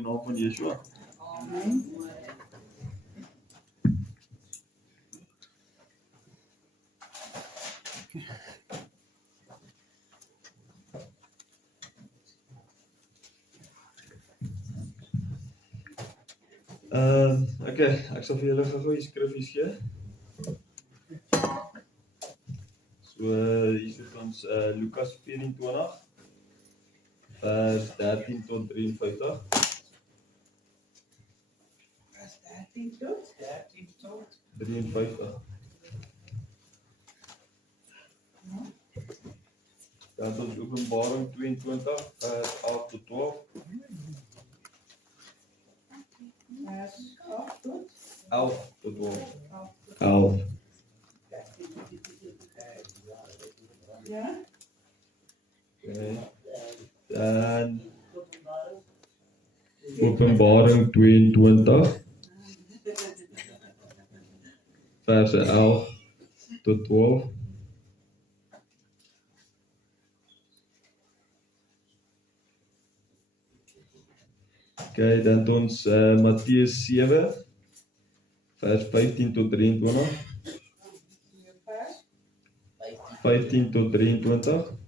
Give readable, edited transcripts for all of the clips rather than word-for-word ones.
In naam van Yeshua. Amen. Okay, ek sal vir julle gou die skriffies gee. So, hier sit ons Lukas 24, vers 13 tot 53. Vers 13 tot 53. Dan tot Openbaring 22, vers 11 tot 12. vers 8 tot 11 tot 12. 11. ja. Okay. Dan Openbaring 22, verse 11 tot 12. okay, dan het ons Matteus 7, vers 15 tot 23. vers 15 tot 23.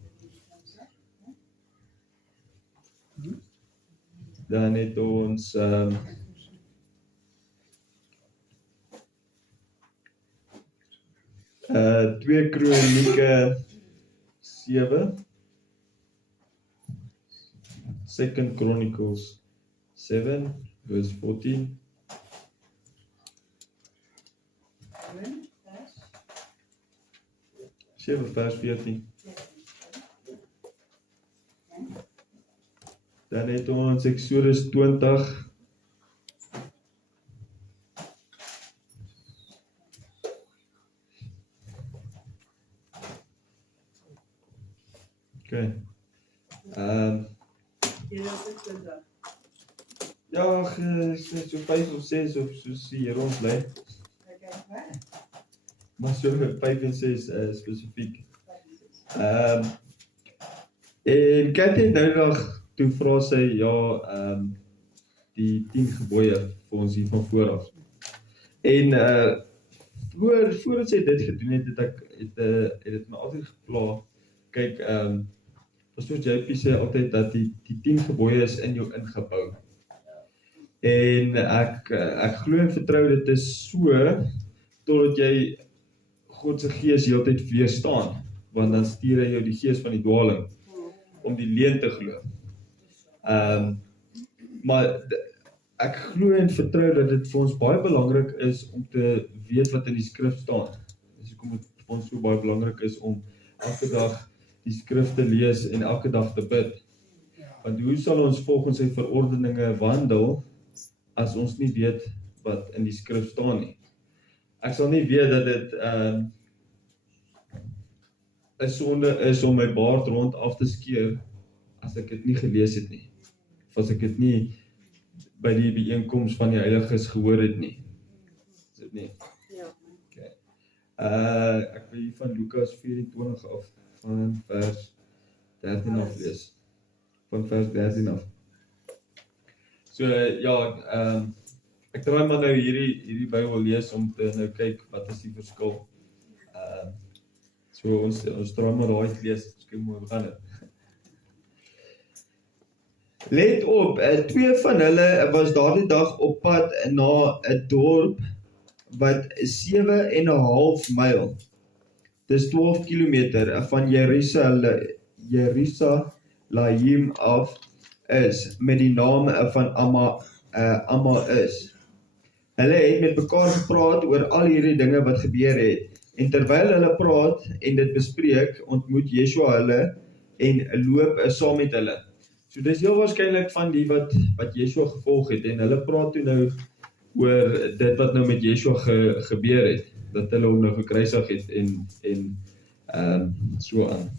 Dan het ons 2 Kronieke 7. 2 Chronicles 7 verse 14. vers 7 vers 14. Dan het ons Exodus 20. Okay. Ja, so 5 of 6 of soos die Here ons lei. Maar so 5 en 6 spesifiek. En Cathy het nou nog toe vra sy die 10 gebooie vir ons hier van vooraf. En voordat sy dit gedoen het, het dit my altyd gepla. Kyk, Pastor JP sê altyd dat die 10 gebooie is in jou ingebou. En ek glo en vertrou dit is so totdat jy God se gees heeltyd weerstaan, want dan stuur hy jou die gees van die dwaling om die leuen te glo. Maar ek glo en vertrou dat dit vir ons baie belangrik is om te weet wat in die skrif staan. Dis hoekom dit vir ons so baie belangrik is om elke dag die skrif te lees en elke dag te bid. Want hoe sal ons volgens sy verordeninge wandel as ons nie weet wat in die skrif staan nie? Ek sal nie weet dat dit 'n sonde is om my baard rond af te skeer as ek dit nie gelees het nie. Of as ek dit nie by die byeenkoms van die heiliges gehoor het nie. Is dit nie? ja. Okay. Ek wil hier van Lukas 24 af van vers 13 af lees. Van vers 13 af. So ek draai maar nou hierdie Bybel lees om te nou kyk wat is die verskil. So ons draai maar daai lees, miskien moet begin het. Let op, 2 van hulle was daardie dag op pad na 'n dorp wat 7,5 myl. Dis 12 kilometer van Jerusalem af is met die naam van Emmaus. Hulle het met mekaar gepraat oor al hierdie dinge wat gebeur het. En terwyl hulle praat en dit bespreek, ontmoet Yeshua hulle en loop saam met hulle. So dis heel waarskynlik van die wat Yeshua gevolg het en hulle praat toe nou oor dit wat nou met Yeshua gebeur het, dat hulle hom nou gekruisig het en so aan.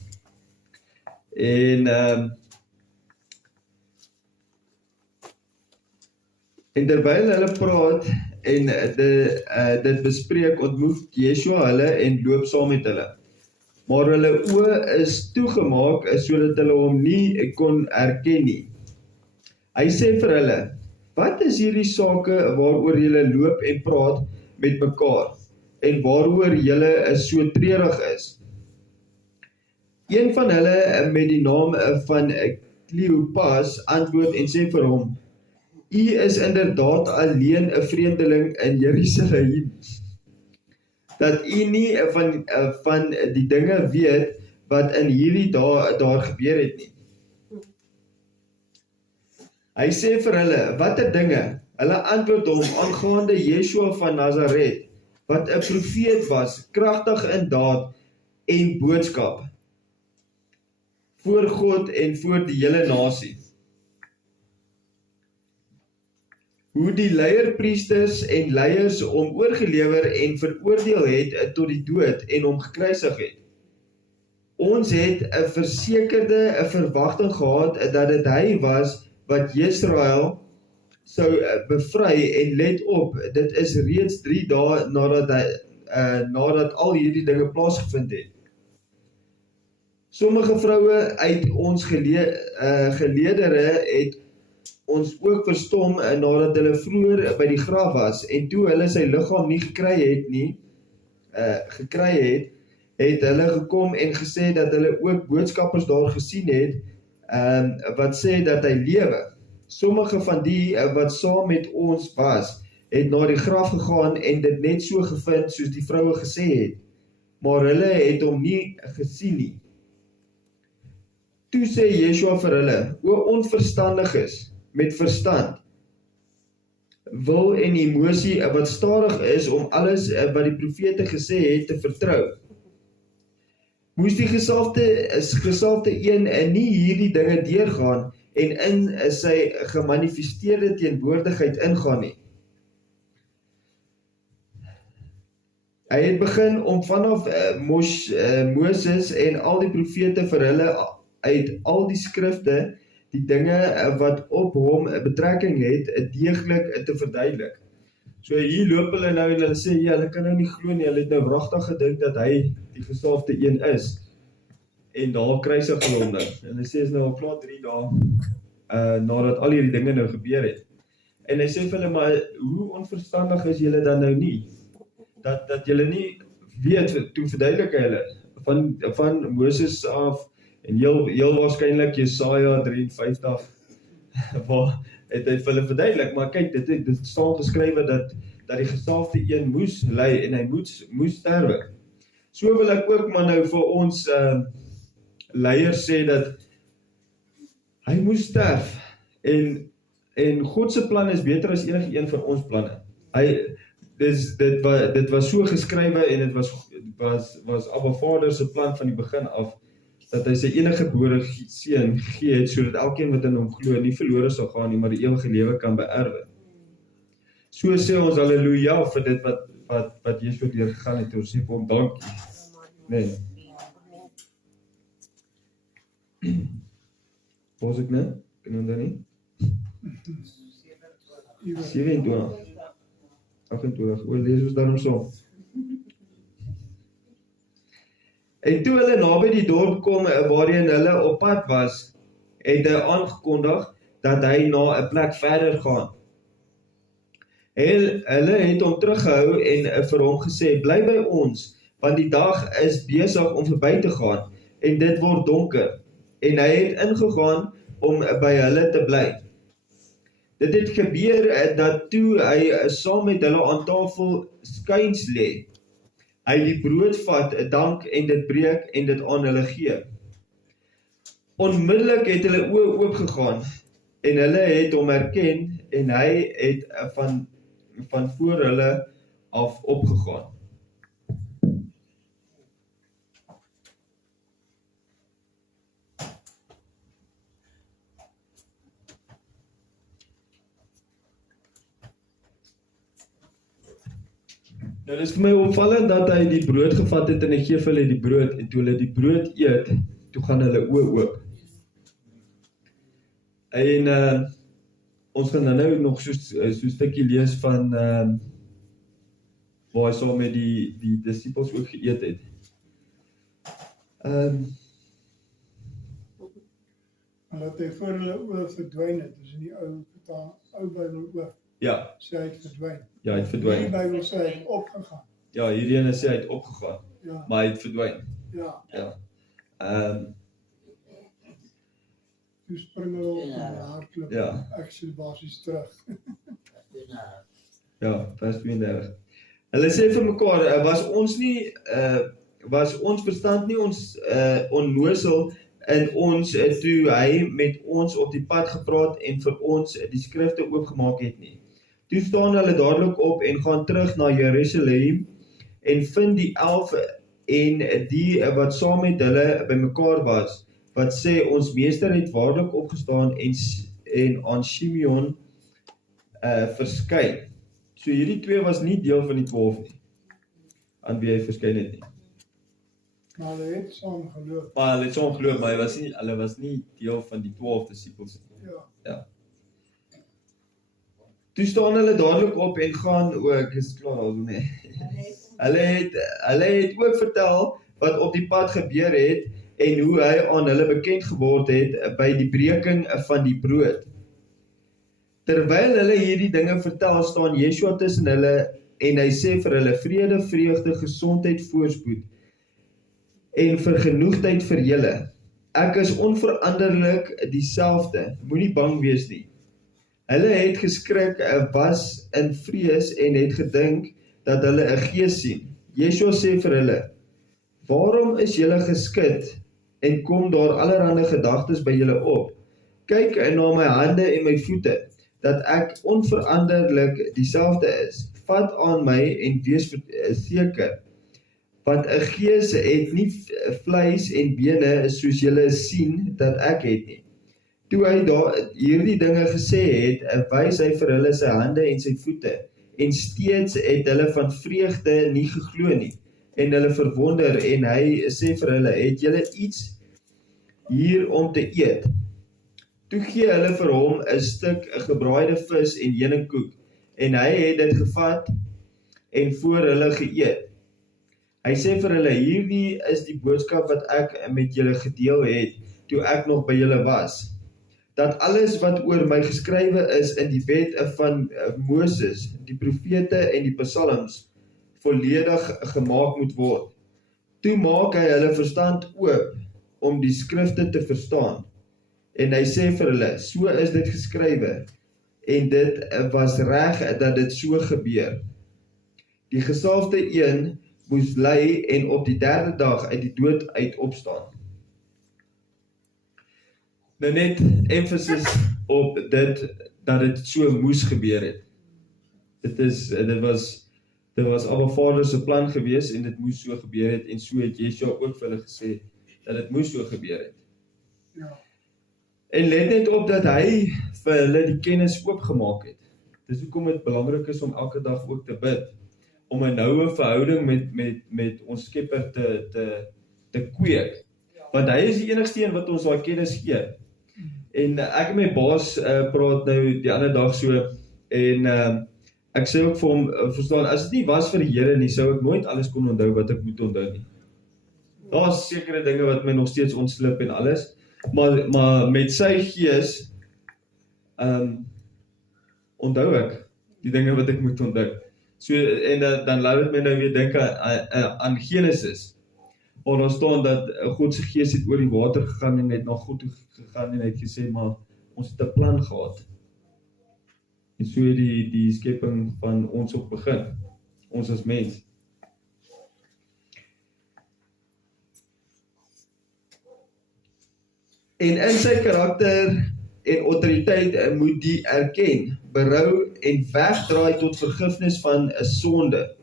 En terwyl hulle praat en dit bespreek, ontmoet Yeshua hulle en loop saam met hulle. Maar hulle oë is toegemaak sodat hulle hom nie kon herken nie. Hy sê vir hulle, wat is hierdie sake waaroor julle loop en praat met mekaar en waaroor julle so treurig is? Een van hulle met die naam van Kleopas antwoord en sê vir hom, U is inderdaad alleen 'n vreemdeling in Jerusalem, dat u nie van die dinge weet wat in hierdie dae daar gebeur het nie. Hy sê vir hulle, watter dinge? Hulle antwoord hom, aangaande Yeshua van Nazaret, wat 'n profeet was, kragtig in daad en boodskap, voor God en voor die hele nasie. Hoe die leierpriesters en leiers hom oorgelewer en veroordeel het tot die dood en hom gekruisig het. Ons het 'n versekerde verwagting gehad dat dit hy was wat Israel sou bevry en let op, dit is reeds 3 dae nadat al hierdie dinge plaasgevind het. Sommige vroue uit ons geleedere het ons ook verstom nadat hulle vroeër by die graf was en toe hulle sy liggaam nie gekry het, het hulle gekom en gesê dat hulle ook boodskappers daar gesien het wat sê dat hy lewe. Sommige van die wat saam met ons was, het na die graf gegaan en dit net so gevind soos die vroue gesê het, maar hulle het hom nie gesien nie. Toe sê Yeshua vir hulle, o onverstandiges met verstand, wil en emosie wat stadig is om alles wat die profete gesê het te vertrou. Moes die gesalfde een nie hierdie dinge deurgaan en in sy gemanifesteerde teenwoordigheid ingaan nie. Hy het begin om vanaf Moses en al die profete vir hulle uit al die skrifte die dinge wat op hom betrekking het, deeglik te verduidelik. So hier loop hulle nou en hulle sê, ja, hulle kan nou nie glo nie, hulle het nou wragtig gedink dat hy die gesalfde een is. En daar kruisig hulle hom nou. En hy sê, is nou al klaar 3 dae nadat al hierdie dinge nou gebeur het. En hy sê vir hulle, maar hoe onverstandig is julle dan nou nie? Dat julle nie weet, toe verduidelik hy hulle, van Moses af, en heel waarskynlik Jesaja 53, waar het hy vir hulle verduidelik, maar kyk, dit staan geskrywe dat die gesalfde een moes ly, en hy moes sterwe. So wil ek ook maar nou vir ons leiers sê dat hy moes sterf, en God se plan is beter as enige een van ons planne. Dit was so geskrywe, en dit was Abba Vader se plan van die begin af, dat hy sy enige gebore seun gegee het, sodat elkeen wat in hom glo nie verlore sal gaan nie, maar die ewige lewe kan beerwe. So sê ons halleluja vir dit wat Yeshua deurgegaan het, ons sê vir hom dankie. Nee. Was ek nou? Kan ons dan nie? 27. 28. Oor lees ons daarom so. En toe hulle naby die dorp kom waarheen hulle op pad was, het hy aangekondig dat hy na 'n plek verder gaan. Hulle het hom teruggehou en vir hom gesê, bly by ons, want die dag is besig om verby te gaan en dit word donker. En hy het ingegaan om by hulle te bly. Dit het gebeur dat toe hy saam met hulle aan tafel skuins lê, hy die brood vat, dank en dit breek en dit aan hulle gee. Onmiddellik het hulle oë oopgegaan en hulle het hom herken en hy het van voor hulle af opgegaan. Nou, dit is vir my opvallend dat hy die brood gevat het en hy gee vir hulle die brood, en toe hulle die brood eet, toe gaan hulle oë oop. En ons gaan nou nog so 'n stukkie lees van waar hy saam met die disippels ook geëet het. Omdat hy voor hulle oë verdwyn het, is in die ou staan, ou Bybel ook, Ja, sê hy het verdwyn. ja, hy het Die verdwyn. Bybel sê hy het opgegaan. Ja, hierdie ene sê hy het opgegaan, Ja, maar hy het verdwyn. ja. Ja. Toe spring hulle op en hardloop. Ja. Ek sê basies terug. Ja, vers 32. Hulle sê vir mekaar, was ons verstand nie ons onnozel in ons toe hy met ons op die pad gepraat en vir ons die skrifte oopgemaak het nie. Toe staan hulle dadelik op en gaan terug na Jerusalem en vind die 11 en die wat saam met hulle bymekaar was, wat sê ons meester het waarlik opgestaan en aan Simeon verskyn. So hierdie twee was nie deel van die 12 nie, aan wie hy verskyn het nie. Maar hulle het saam geloop. Maar hulle het saam geloof, maar hulle was nie deel van die 12 disippels nie. Ja. Toe staan hulle dadelik op en gaan, ek is klaar al nee. Hulle het ook vertel wat op die pad gebeur het en hoe hy aan hulle bekend geword het by die breking van die brood. Terwyl hulle hierdie dinge vertel, staan Yeshua tussen hulle en hy sê vir hulle vrede, vreugde, gesondheid, voorspoed en vergenoegdheid vir julle. Ek is onveranderlik dieselfde, moenie bang wees nie. Hulle het geskrik, was in vrees en het gedink dat hulle 'n gees sien. Yeshua sê vir hulle, waarom is julle geskit en kom daar allerhande gedagtes by julle op? Kyk na my hande en my voete, dat ek onveranderlik dieselfde is. Vat aan my en wees seker, want 'n gees het nie vleis en bene soos julle sien dat ek het nie. Toe hy hierdie dinge gesê het, wys hy vir hulle sy hande en sy voete, en steeds het hulle van vreugde nie geglo nie, en hulle verwonder, en hy sê vir hulle, het julle iets hier om te eet? Toe gee hulle vir hom 'n stuk gebraaide vis en heuningkoek, en hy het dit gevat en voor hulle geëet. Hy sê vir hulle, hierdie is die boodskap wat ek met julle gedeel het, toe ek nog by julle was, dat alles wat oor my geskrywe is in die wet van Moses, die profete en die psalms, volledig gemaak moet word. Toe maak hy hulle verstand oop, om die skrifte te verstaan, en hy sê vir hulle, so is dit geskrywe, en dit was reg dat dit so gebeur. Die gesalfde een moes ly en op die 3de dag uit die dood uit opstaan. Nou net emphasis op dit, dat dit so moes gebeur het. Dit was Abba Vader se plan gewees, en dit moes so gebeur het, en so het Yeshua ook vir hulle gesê, dat dit moes so gebeur het. Ja. En let net op dat hy vir hulle die kennis oopgemaak het. Dis hoekom dit belangrik is om elke dag ook te bid, om 'n noue verhouding met ons Skepper te kweek. Want hy is die enigste een wat ons daai kennis gee. En ek en my baas praat nou die ander dag so, en ek sê ook vir hom, verstaan, as dit nie was vir die Here nie, sou ek nooit alles kon onthou wat ek moet onthou nie. Daar's sekere dinge wat my nog steeds ontslip en alles, maar met sy gees onthou ek die dinge wat ek moet onthou. So, en dan laat dit my nou weer dink aan Genesis, waar daar staan dat God se gees het oor die water gegaan en het na God toe gegaan en het gesê, maar ons het 'n plan gehad. En so het die skepping van ons op begin, ons as mens. En in sy karakter en autoriteit moet die erken, berou en wegdraai tot vergifnis van 'n sonde,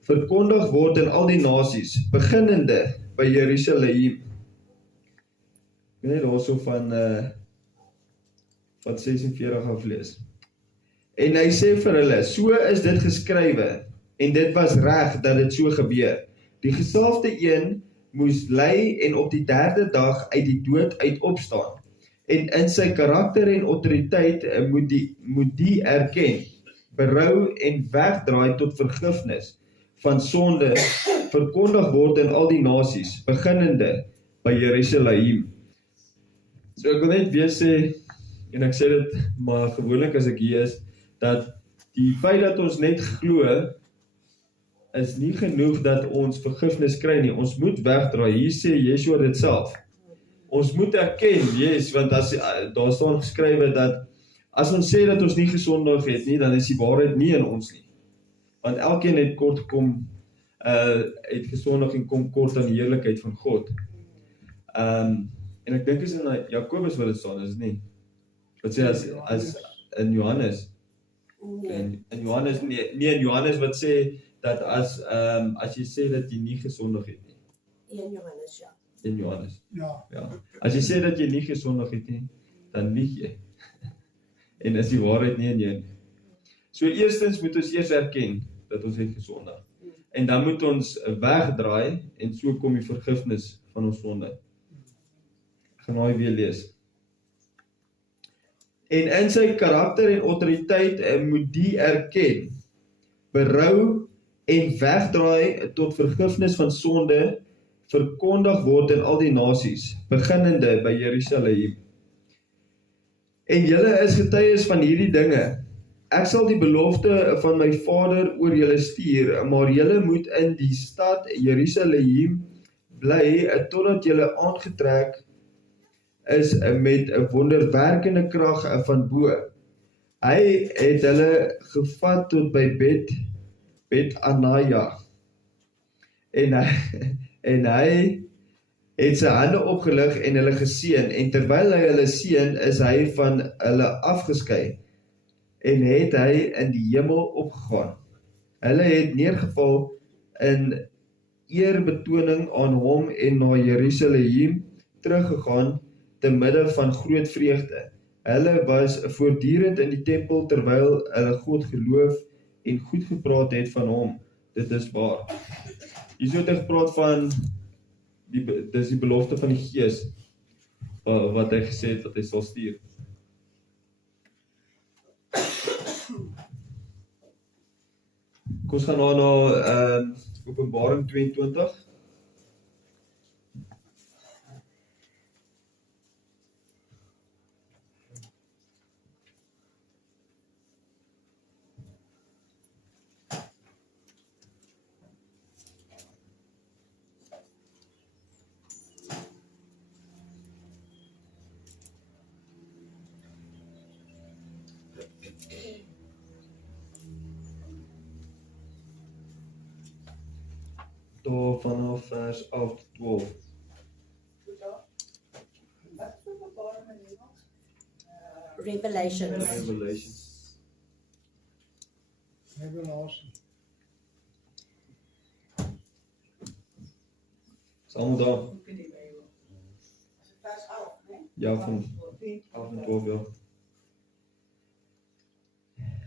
verkondig word in al die nasies, beginnende by Jerusalem. Ek net daarso van 46 aflees. En hy sê vir hulle, so is dit geskrywe, en dit was reg dat dit so gebeur. Die gesalfde een moes ly en op die 3de dag uit die dood uit opstaan. En in sy karakter en autoriteit moet die erken, berou en wegdraai tot vergifnis van sonde, verkondig word in al die nasies, beginnende by Jerusalem. So ek wil net weer sê, en ek sê dit maar gewoonlik as ek hier is, dat die feit dat ons net glo, is nie genoeg dat ons vergifnis kry nie. Ons moet wegdraai. Hier sê Yeshua dit self. Ons moet erken, yes, want as daar staan geskrywe dat as ons sê dat ons nie gesondig het nie, dan is die waarheid nie in ons nie. Want elkeen het kort gekom, het gesondig en kom kort aan die heerlikheid van God. En ek dink is in Jakobus wat dit staan, is nie? Wat sê as in Johannes? In Johannes, nie in Johannes wat sê dat as jy sê dat jy nie gesondig het nie. In Johannes, ja. In Johannes. Ja. As jy sê dat jy nie gesondig het nie, dan lieg jy. En is die waarheid nie in jou nie. So eerstens moet ons eers erken dat ons het gesondig. En dan moet ons wegdraai en so kom die vergifnis van ons sonde. Ek gaan daai weer lees. En in sy karakter en autoriteit moet die erken, berou en wegdraai tot vergifnis van sonde verkondig word in al die nasies, beginnende by Jerusalem. En julle is getuies van hierdie dinge. Ek sal die belofte van my Vader oor julle stuur, maar julle moet in die stad Jerusalem bly totdat julle aangetrek is met 'n wonderwerkende krag van bo. Hy het hulle gevat tot by Bet Anaya. En hy het sy hande opgelig en hulle geseën, en terwyl hy hulle seën, is hy van hulle afgeskei, en het hy in die hemel opgegaan. Hulle het neergeval in eerbetoning aan hom en na Jerusalem teruggegaan te midde van groot vreugde. Hulle was voortdurend in die tempel terwyl hulle God geloof en goed gepraat het van hom. Dit is waar. Hier het hy gepraat van dis die belofte van die Gees wat hy gesê het wat hy sal stuur. Kom ons gaan na Openbaring 22. Daar vanaf vers 11 tot 12. Goed daar. Wat is Openbaring in Engels? Revelations. Revelations. Revelasie. Is allemaal daar? Ook in die Bijbel. Is het vers 11, nee? Ja, van 11 en 12, ja.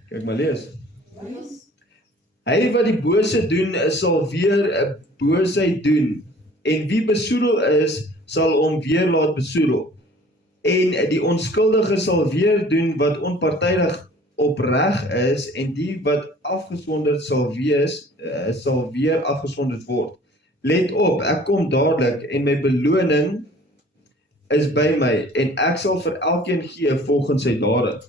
Kijk maar lees. Hy wat die bose doen, sal weer 'n boosheid doen, en wie besoedel is, sal hom weer laat besoedel. En die onskuldige sal weer doen wat onpartydig opreg is, en die wat afgesonderd sal wees, sal weer afgesonderd word. Let op, ek kom dadelik, en my beloning is by my, en ek sal vir elkeen gee volgens sy dade.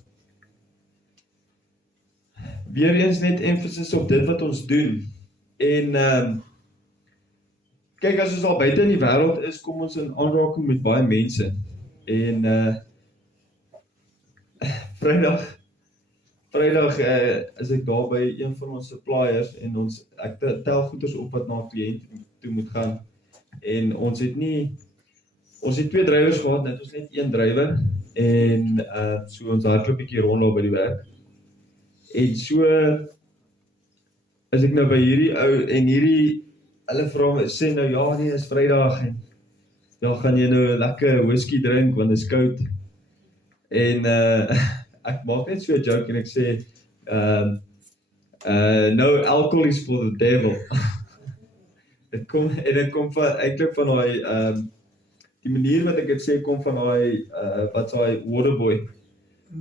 Weer eens net emphasis op dit wat ons doen. En kyk, as ons al buite in die wêreld is, kom ons in aanraking met baie mense. En Vrydag is ek daar by een van ons suppliers en ek tel goeders op wat na 'n kliënt toe moet gaan. En ons het 2 drywers gehad, net ons net 1 drywer en so ons hardloop 'n bietjie rondloop by die werk. En so is ek nou by hierdie ou en hulle vra sê nou ja nee, is Vrydag en ja, gaan jy nou lekker whisky drink want dit is koud. En ek maak net so 'n joke en ek sê no alcohol is for the devil. Dit kom eintlik van daai die manier wat ek dit sê kom van daai wat daai Waterboy.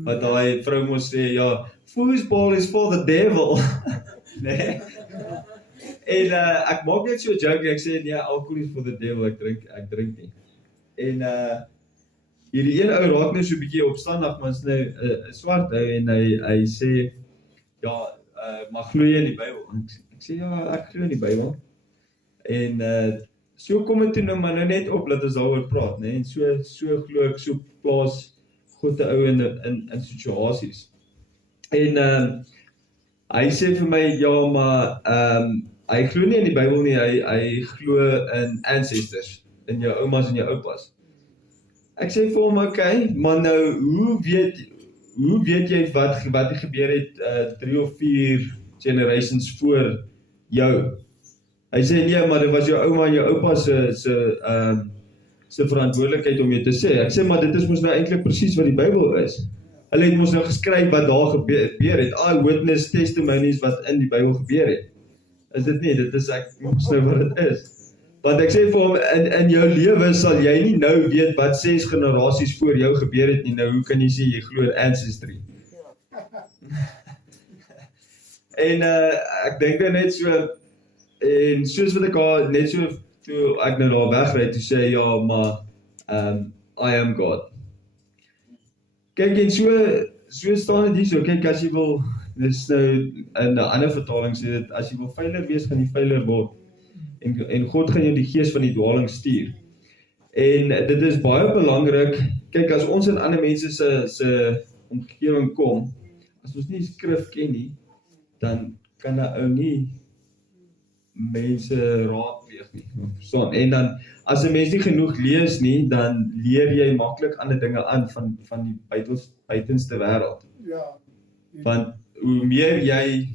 Wat daai vrou moes sê ja, foosball is for the devil. Nee. En ek maak net so 'n joke, ek sê nee, alcohol is for the devil, ek drink nie. En hierdie een ou raak net so 'n bietjie opstandig, maar is nou 'n swart ou en hy sê ja, maar glo jy in die Bybel? En ek sê ja, ek glo in die Bybel. En so kom dit toe nou maar nou net op dat ons daaroor praat, né? En so glo ek, so plaas God 'n ou in situasies. En hy sê vir my ja, maar hy glo nie in die Bybel nie, hy glo in ancestors, in jou oumas en jou oupas. Ek sê vir hom, okay, maar nou hoe weet jy wat gebeur het 3 of 4 generations voor jou? Hy sê nee, maar dit was jou ouma en jou oupa se verantwoordelikheid om jou te sê. Ek sê maar dit is mos nou eintlik presies wat die Bybel is. Hulle het mos nou geskryf wat daar gebeur het. Eyewitness testimonies wat in die Bybel gebeur het. Is dit nie? Dit is ek mos nou wat dit is. Want ek sê vir hom, in jou lewe sal jy nie nou weet wat 6 generasies voor jou gebeur het nie. Nou hoe kan jy sê jy glo in ancestry? En ek dink nou net so, en soos wat ek net so toe ek nou daar wegry, toe sê hy, ja, maar I am God. Kyk, en so staan dit hier so, kyk, as jy wil, dis nou in 'n ander vertaling sê dit, as jy wil veiler wees, gaan jy veiler word. En God gaan jou die gees van die dwaling stuur. En dit is baie belangrik, kyk, as ons in ander mense se omgewing kom, as ons nie skrif ken nie, dan kan 'n ou nie mense raadpleeg nie. Verstaan? En dan, as 'n mens nie genoeg lees nie, dan leer jy maklik ander dinge aan van die buitenste wêreld. Ja. Want hoe meer jy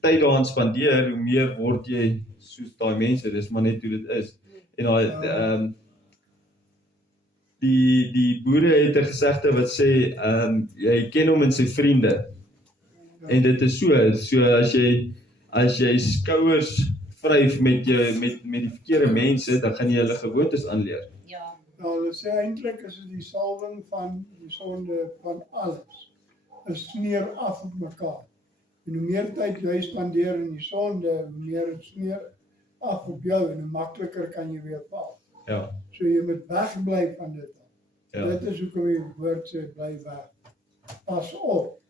tyd daaraan spandeer, hoe meer word jy soos daai mense, dis maar net hoe dit is. En daai die boere het 'n gesegde wat sê, jy ken hom in sy vriende. En dit is so as jy skouers vryf met die verkeerde mense, dan gaan jy hulle gewoontes aanleer. Ja. Nou, hulle sê eintlik is dit die salwing van die sonde van alles. Dit smeer af op mekaar. En hoe meer tyd jy spandeer in die sonde, hoe meer het smeer af op jou en hoe makliker kan jy weer val. Ja. So jy moet wegbly van dit. Ja. Dit is hoekom die woord sê, bly weg. Pas op.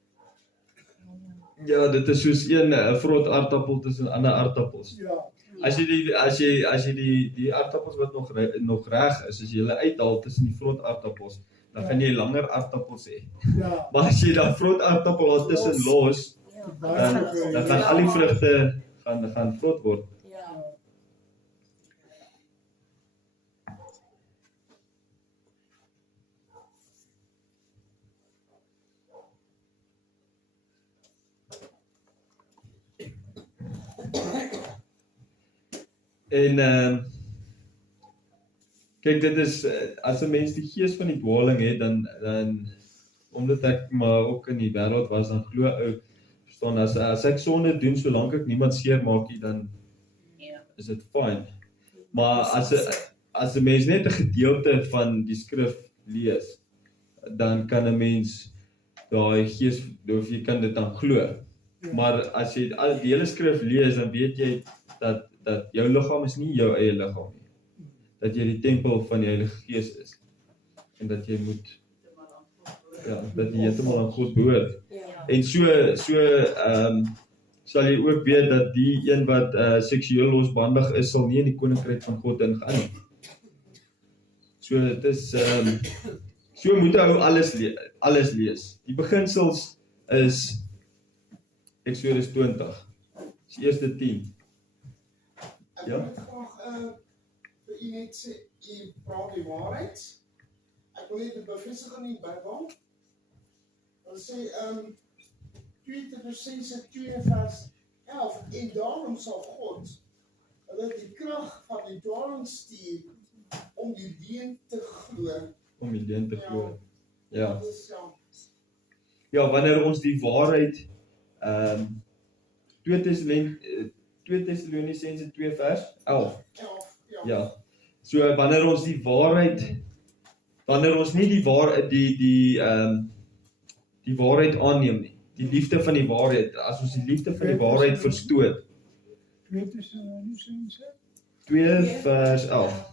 Ja, dit is soos 'n vrot aardappel tussen ander aardappels. Ja. As jy die aardappels wat nog reg is, as jy hulle uithaal tussen die vrot aardappels, dan gaan jy langer aardappels hê. Ja. Maar as jy dan vrot aardappel daar tussen los, dan gaan al die vrugte gaan vrot word. Ja. En kyk, dit is as 'n mens die gees van die dwaling het, dan omdat ek maar ook in die wêreld was, dan glo ou, verstaan, as ek sonde doen solank ek niemand seermaak nie, dan is dit fyn. Maar as 'n mens net 'n gedeelte van die skrif lees, dan kan 'n mens daai gees, of jy kan dit dan glo. Maar as jy die hele skrif lees, dan weet jy dat jou liggaam is nie jou eie liggaam nie. Dat jy die tempel van die Heilige Gees is. En dat jy moet, dat jy heeltemal aan God behoort. Ja. En sal jy ook weet dat die een wat seksueel losbandig is, sal nie in die koninkryk van God ingaan nie. So dit is, so moet ou alles lees. Die beginsels is Exodus 20, is die eerste 10. Ek Ja. wil net graag vir u net sê, u praat die waarheid. Ek wil net bevestig in die Bybel. Hulle sê 2 Timoteus 2 vers 11, en daarom sal God hulle die krag van die dwaling stuur om die leuen te glo. Om die leuen te glo. Ja. Dis ja. Ja, wanneer ons die waarheid 2 Tessalonisense 2 vers 11. 11, ja. Ja. So wanneer ons die waarheid, wanneer ons nie die waarheid aanneem nie, die liefde van die waarheid, as ons die liefde van die waarheid verstoot. 2 Tessalonisense 2 vers 11.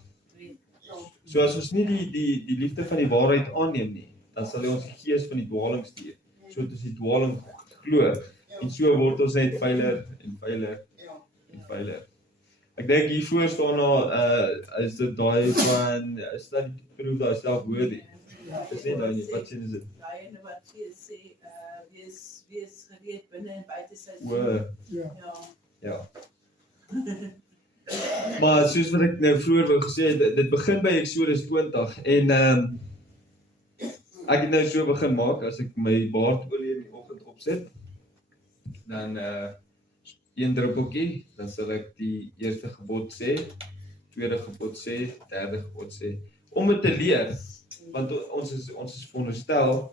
So as ons nie die liefde van die waarheid aanneem nie, dan sal hy ons die gees van die dwaling stuur. So dit is die dwaling glo. En so word ons net veiler en veiler Ja. en veiler. Ek dink hiervoor staan daar is dit daai van study to prove thyself worthy. Dis nie daai nie, wat sê is dit? Daai ene wat jy sê, wees gereed binne en buite sy O, Ja. Ja. ja. Maar soos wat ek nou vroeër wou gesê het, dit begin by Exodus 20 en ek het nou so begin maak as ek my baardolie in die oggend opsit, dan een druppeltjie, dan sal ek die eerste gebod sê, tweede gebod sê, derde gebod sê, om dit te leer, want ons is veronderstel,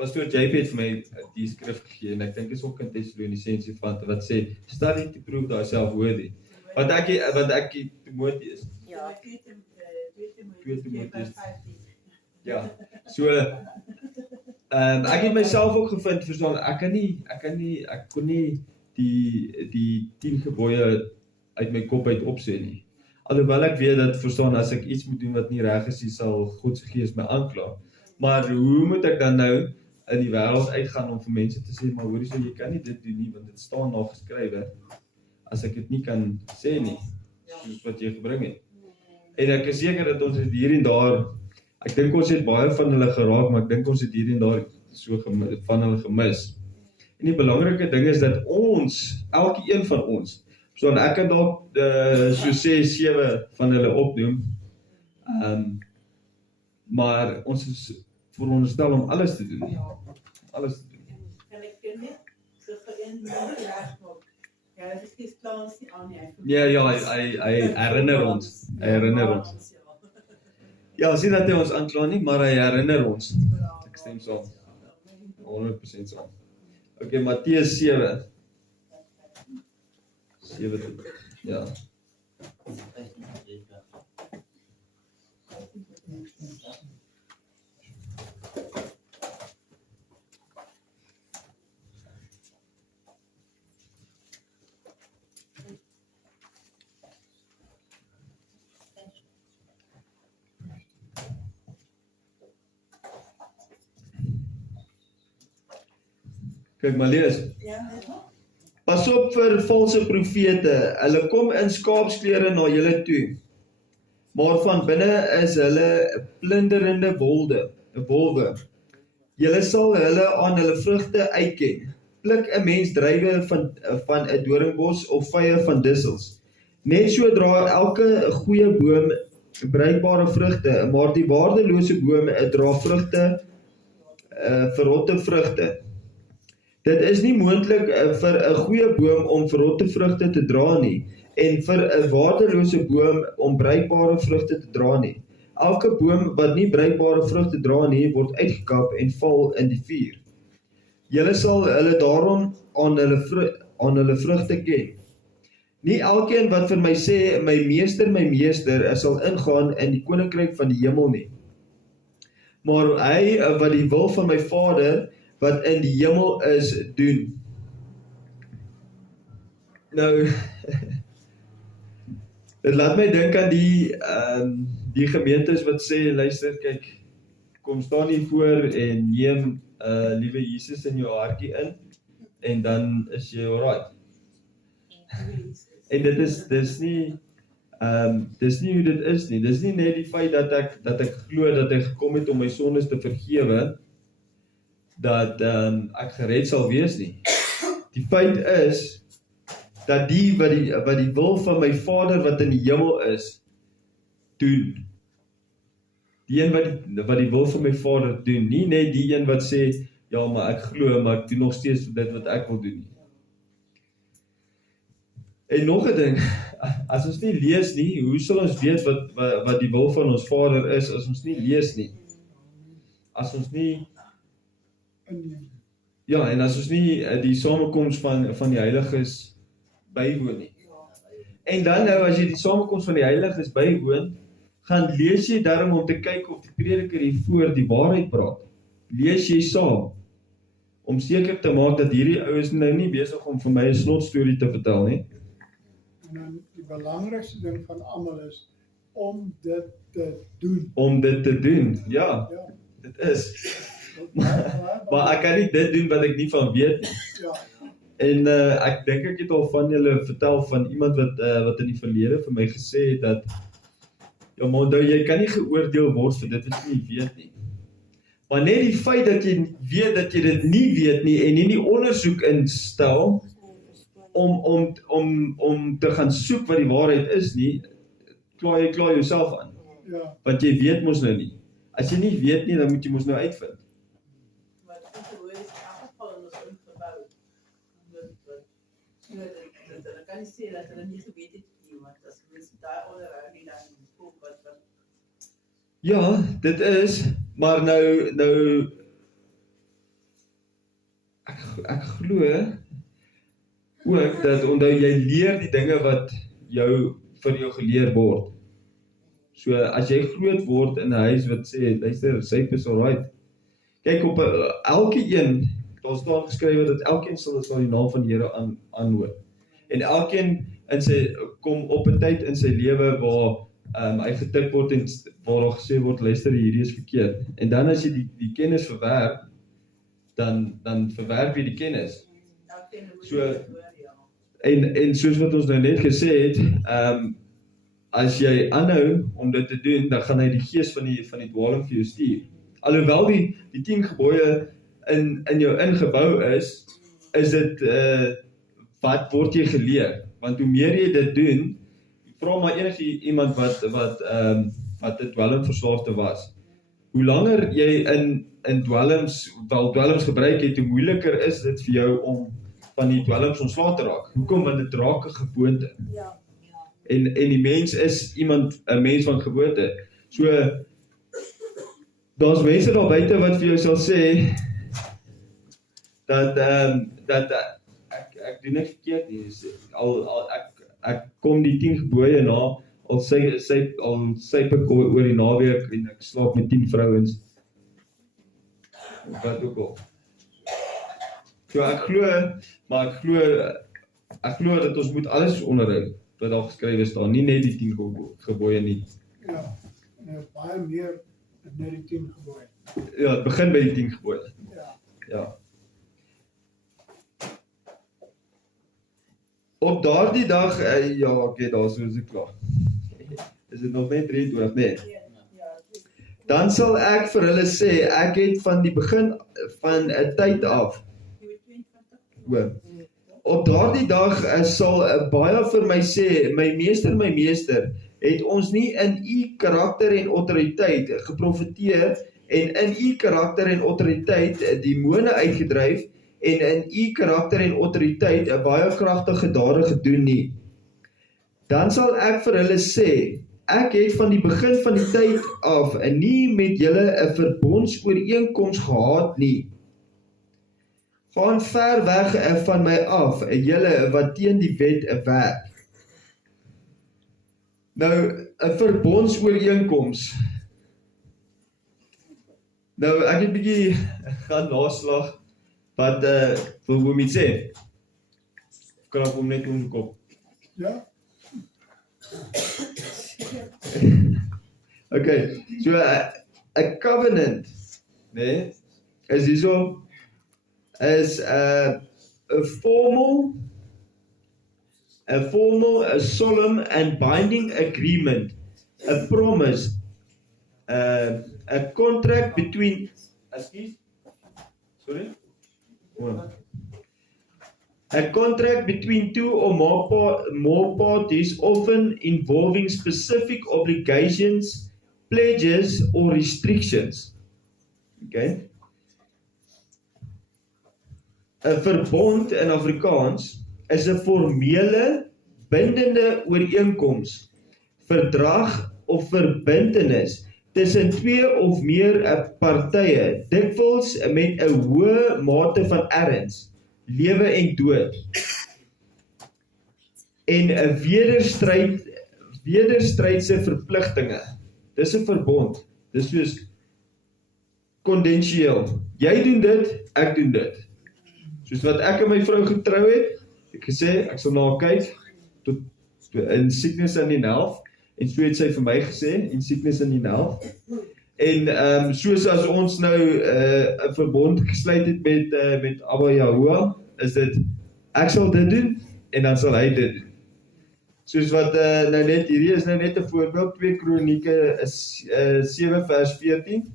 Pastoor JP het vir my die skrif gegee en ek dink is ook in Tessalonisense wat sê study to prove thyself worthy. Want ek Timoteus. Ja. 2 Timoteus. Ja. So ek het myself ook gevind verstaan ek kon nie die 10 gebooie uit my kop uit opsê nie. Alhoewel ek weet dat verstaan as ek iets moet doen wat nie reg is, sal God se gees my aankla. Maar hoe moet ek dan nou in die wêreld uitgaan om vir mense te sê maar hoorie so jy kan nie dit doen nie want dit staan daar geskrywe as ek dit nie kan sê nie soos wat jy gebring het. En ek is seker dat ons het hier en daar ek dink ons het baie van hulle geraak maar ek dink ons het hier en daar so van hulle gemis. En die belangrike ding is dat ons elkeen van ons so ek kan dalk so sê 7 van hulle opnoem. Maar ons is veronderstel om alles te doen. Alles te doen. Kan ek net so geënt regmaak? Ja, dit is klaar nie aan nie. Ja, hy herinner ons. Hy herinner ons. Ja, sien dat hy ons aankla nie, maar hy herinner ons. Ek stem saam. 100% saam. Okay, Matteus 7. 7. Ja. Kyk maar lees. Ja, net nog. Pas op vir valse profete, hulle kom in skaapsklere na julle toe, maar van binne is hulle plunderende wolwe. Julle sal hulle aan hulle vrugte uitken. Pluk 'n mens druiwe van 'n doringbos of vye van dissels. Net so dra elke goeie boom bruikbare vrugte, maar die waardelose boom dra vrugte, verrotte vrugte. Dit is nie moontlik vir 'n goeie boom om verrotte vrugte te dra nie en vir 'n waardelose boom om bruikbare vrugte te dra nie. Elke boom wat nie bruikbare vrugte dra nie, word uitgekap en val in die vuur. Julle sal hulle daarom aan hulle vrugte ken. Nie elkeen wat vir my sê, my meester, sal ingaan in die koninkryk van die hemel nie. Maar hy wat die wil van my Vader wat in die hemel is, doen. Nou, dit laat my dink aan die gemeentes wat sê, luister, kyk, kom staan hier voor en neem liewe Jesus in jou hartjie in, en dan is jy alright. En dis nie hoe dit is nie. Dis nie net die feit dat ek glo dat hy gekom het om my sondes te vergewe, dat ek gered sal wees nie. Die feit is dat die wat die wil van my Vader wat in die hemel is, doen. Die een wat die wil van my Vader doen, nie net die een wat sê, ja, maar ek glo, maar ek doen nog steeds dit wat ek wil doen nie. En nog 'n ding, as ons nie lees nie, hoe sal ons weet wat die wil van ons Vader is, as ons nie lees nie? As ons nie Ja, en as ons nie die samekoms van die heiliges bywoon nie. En dan nou, as jy die samekoms van die heiliges bywoon, gaan lees jy daarom om te kyk of die prediker hiervoor die waarheid praat. Lees jy saam, om seker te maak dat hierdie ouens nou nie besig om vir my 'n snotstorie te vertel nie. En dan die belangrikste ding van almal is om dit te doen. om dit te doen. Ja, Ja. dit is. Maar Maar ek kan nie dit doen wat ek nie van weet nie. ja, En ek dink ek het al van julle vertel van iemand wat in die verlede vir my gesê het dat ja, maar onthou, jy kan nie geoordeel word vir dit wat jy nie weet nie. Maar net die feit dat jy weet dat jy dit nie weet nie en nie ondersoek instel om te gaan soek wat die waarheid is nie, klaar jy jouself aan. ja, Want jy weet mos nou nie. As jy nie weet nie, dan moet jy mos nou uitvind. Maar die gehoor is aangeval en ons ingebouw. So, dan kan jy sê dat hulle nie geweet het nie, want as mense daar onderhou nie, dan spook wat. Ja, dit is, maar nou ek glo ook dat onthou jy leer die dinge wat vir jou geleer word. So as jy groot word in 'n huis wat sê, luister, syp is alright. Kyk op elke een, daar staan geskrywe dat elkeen sal die naam van die Here aanhoor. En elkeen kom op 'n tyd in sy lewe waar hy getik word en waar daar gesê word, luister, hierdie is verkeerd. En dan as jy die kennis verwerp, dan verwerp jy die kennis. So, en soos wat ons nou net gesê het, as jy aanhou om dit te doen, dan gaan hy die gees van die dwaaling vir jou stuur. Alhoewel die 10 gebooie in jou ingebou is dit wat word jy geleer? Want hoe meer jy dit doen, vra maar iemand wat 'n dwelmverslaafde was. Hoe langer jy in dwelms gebruik het, hoe moeiliker is dit vir jou om van die dwelms ontslae te raak. Hoekom? Want dit raak 'n gewoonte. Ja. En die mens is 'n mens van gewoonte. So daar's mense daar buite wat vir jou sal sê dat ek doen niks verkeerd nie. Ek kom die 10 gebooie na, al syp ek oor die naweek en ek slaap met 10 vrouens. Wat ook al. So ek glo dat ons moet alles onderhou wat daar geskrywe staan, nie net die 10 gebooie nie. ja, en baie meer as net die 10 gebooie. Ja, het begin by die 10 gebooie. Ja, Ja. Op daardie dag, ja, okay, daar is ek klaar. Is dit nog net 23, nee? Dan sal ek vir hulle sê, ek het van die begin van 'n tyd af, hoor, op daardie dag sal baie vir my sê, my meester, het ons nie in u karakter en autoriteit geprofeteer en in u karakter en autoriteit demone uitgedryf en in u karakter en autoriteit 'n baie kragtige dade gedoen nie. Dan sal ek vir hulle sê, ek het van die begin van die tyd af nie met julle 'n verbondsooreenkoms gehad nie. Gaan ver weg van my af, julle wat teen die wet werk. Nou, 'n verbondsooreenkoms. Nou, ek het bietjie gaan naslag wat hoe moet sê? Krap hom net om die kop. ja, Okay, so 'n covenant, nee, is hierso is a formal, a solemn and binding agreement, a promise, a contract between, a contract between two or more parties, often involving specific obligations, pledges or restrictions. Okay. 'n verbond in Afrikaans is 'n formele, bindende ooreenkoms, verdrag of verbintenis tussen twee of meer partye, dikwels met 'n hoë mate van erns, lewe en dood, en 'n wederstrydse verpligtinge. Dis 'n verbond. Dis soos kondensieel. Jy doen dit, ek doen dit. Soos wat ek en my vrou getrou het, ek gesê, ek sal na haar kyk, tot in siekness en in health, En so het sy vir my gesê, in sickness and in health. En soos as ons nou 'n verbond gesluit het met Abba Yahuwah, is dit ek sal dit doen en dan sal hy dit doen. Soos wat nou net hierdie is nou net 'n voorbeeld, 2 Kronieke 7 vers 14.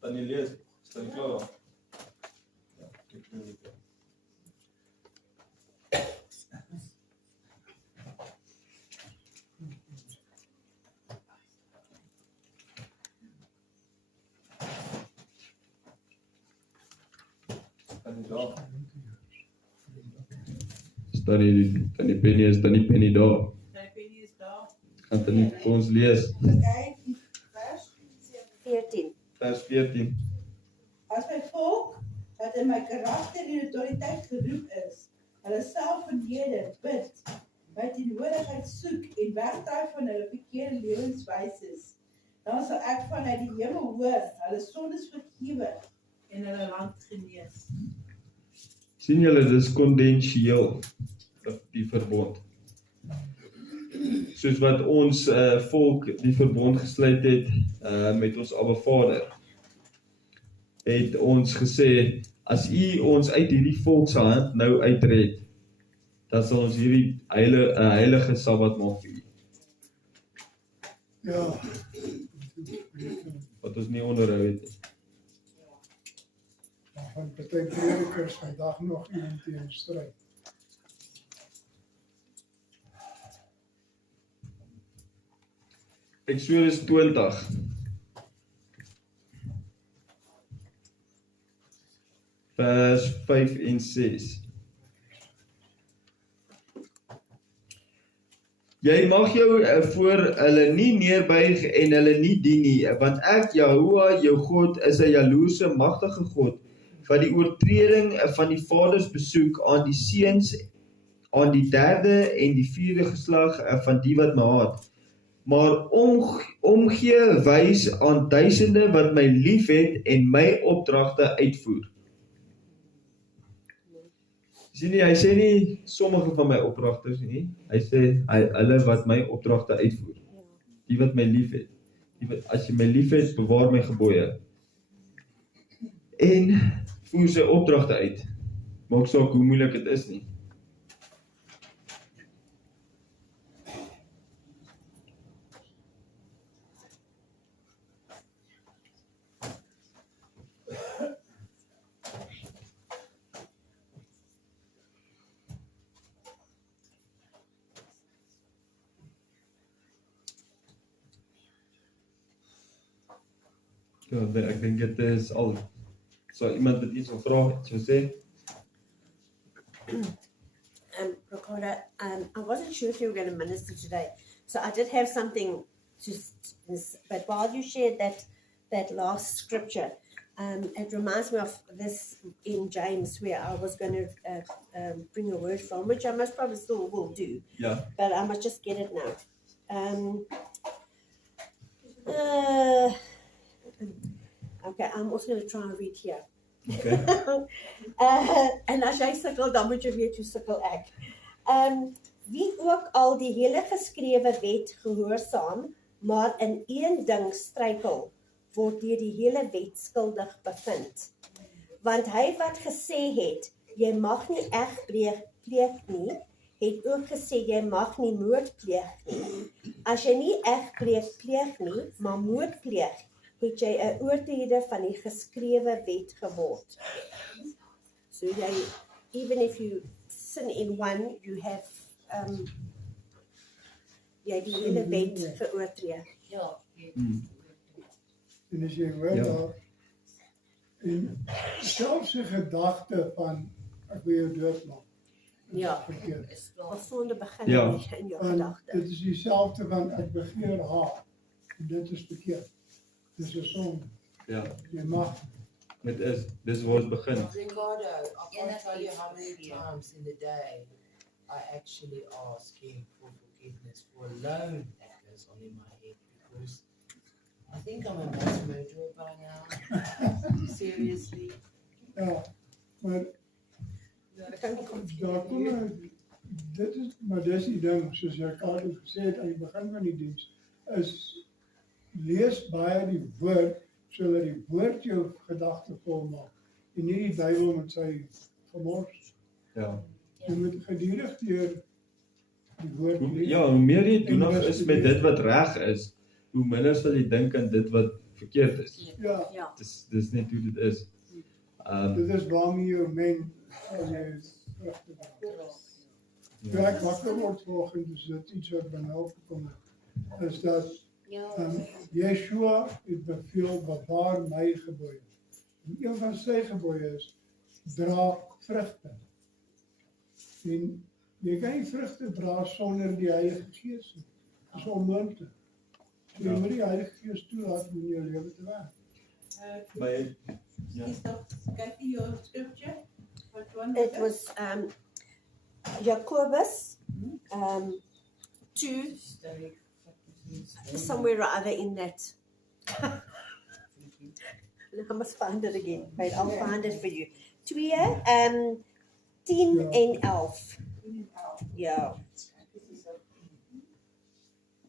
Dan jy lees, staan klaar daar. Ja, kyk nou net. Staan nie daar. Staan die penny is dan nie penny daar. Sy penny is daar. Gaan dit nie vir ons lees. Okay, vers 14. Vers 14. As my volk, wat in my karakter en autoriteit geroep is, hulle self verneder, bid, my teenwoordigheid soek en wegdraai van hulle verkeerde lewenswyses, dan sal ek vanuit die hemel hoor, hulle sondes vergewe en hulle land genees. Sien julle, dis kondensieel, die verbond. Soos wat ons volk die verbond gesluit het met ons Abba Vader, het ons gesê, as u ons uit hierdie volk se hand nou uitred, dan sal ons hierdie heilige Sabbat maak vir u, Ja. wat ons nie onderhou het nie. Dan gaan party predikers vandag nog iemand teen stryd. Exodus 20. Vers 5 en 6. Jy mag jou voor hulle nie neerbuig en hulle nie dien nie, want ek, Yahuwah, jou God, is 'n jaloerse, magtige God, wat die oortreding van die vaders besoek aan die seuns, aan die 3de en die 4de geslag van die wat my haat, maar omgee wys aan duisende wat my liefhet en my opdragte uitvoer. Sien nie, hy sê nie sommige van my opdragtes nie, hy sê hulle wat my opdragte uitvoer, die wat my liefhet. As jy my liefhet, bewaar my gebooie en voer sy opdragte uit. Maak saak hoe moeilik dit is nie. Ja, ek dink dit is al. So iemand wat iets wil vra, so sê. Ricardo, I wasn't sure if you were going to minister today, so I did have something to, but while you shared that last scripture, it reminds me of this in James where I was going to bring a word from, which I most probably still will do, Ja. but I must just get it now. Okay, I'm also going to try and read here. Okay. En as jy sukkel, dan moet jy weet hoe sukkel ek. Wie ook al die hele geskrewe wet gehoorsaam, maar in een ding struikel, word deur die hele wet skuldig bevind. Want hy wat gesê het, jy mag nie egbreek pleeg nie, het ook gesê jy mag nie moord pleeg nie. As jy nie egbreek pleeg nie, maar moord pleeg, het jy 'n oortreder van die geskrewe wet geword. So jy, even if you sin in one, you have jy die hele wet geoortree. En as jy hoor daar, en selfs die gedagte van, ek wil jou doodmaak, Ja. verkeerd. Of sonde begin Ja. in jou Want gedagte. dit is dieselfde van, ek begeer haar, en dit is verkeerd. Dit is 'n sonde. Ja. Jy mag Dit is, dis waar ons begin. Ricardo, I can't tell you how many times in the day I actually ask him for forgiveness for alone that goes on in my head because I think I'm a mass murderer by now. Seriously. Ja, maar Ek kan nie kom daar kom maar dis die ding, soos Ricardo gesê het aan die begin van die diens, is lees baie die woord, sodat die woord jou gedagte vol maak, en nie die duiwel met sy gemors. Ja. Jy moet gedurig deur die woord lees. Ja, hoe meer jy doenig is met dit wat reg is, hoe minder sal jy dink aan dit wat verkeerd is. Ja, Dis net hoe dit is. dit is waarmee jou meng as jy vrugte dra. Toe ek wakker word vanoggend, is dit iets wat by my opgekom het, is dat Yeshua het beveel, bewaar my gebooie. En een van sy gebooie is, dra vrugte. En jy kan nie vrugte dra sonder die Heilige Gees nie. Dit is onmoontlik. Jy moet die Heilige Gees toelaat om in jou lewe te werk. By ja. Is dat, kyk jy jou scripture? Wat one It was Jacobus 2, somewhere or other in that. I must find it again. Wait, I'll find it for you. 2, 10 en 11. Ja.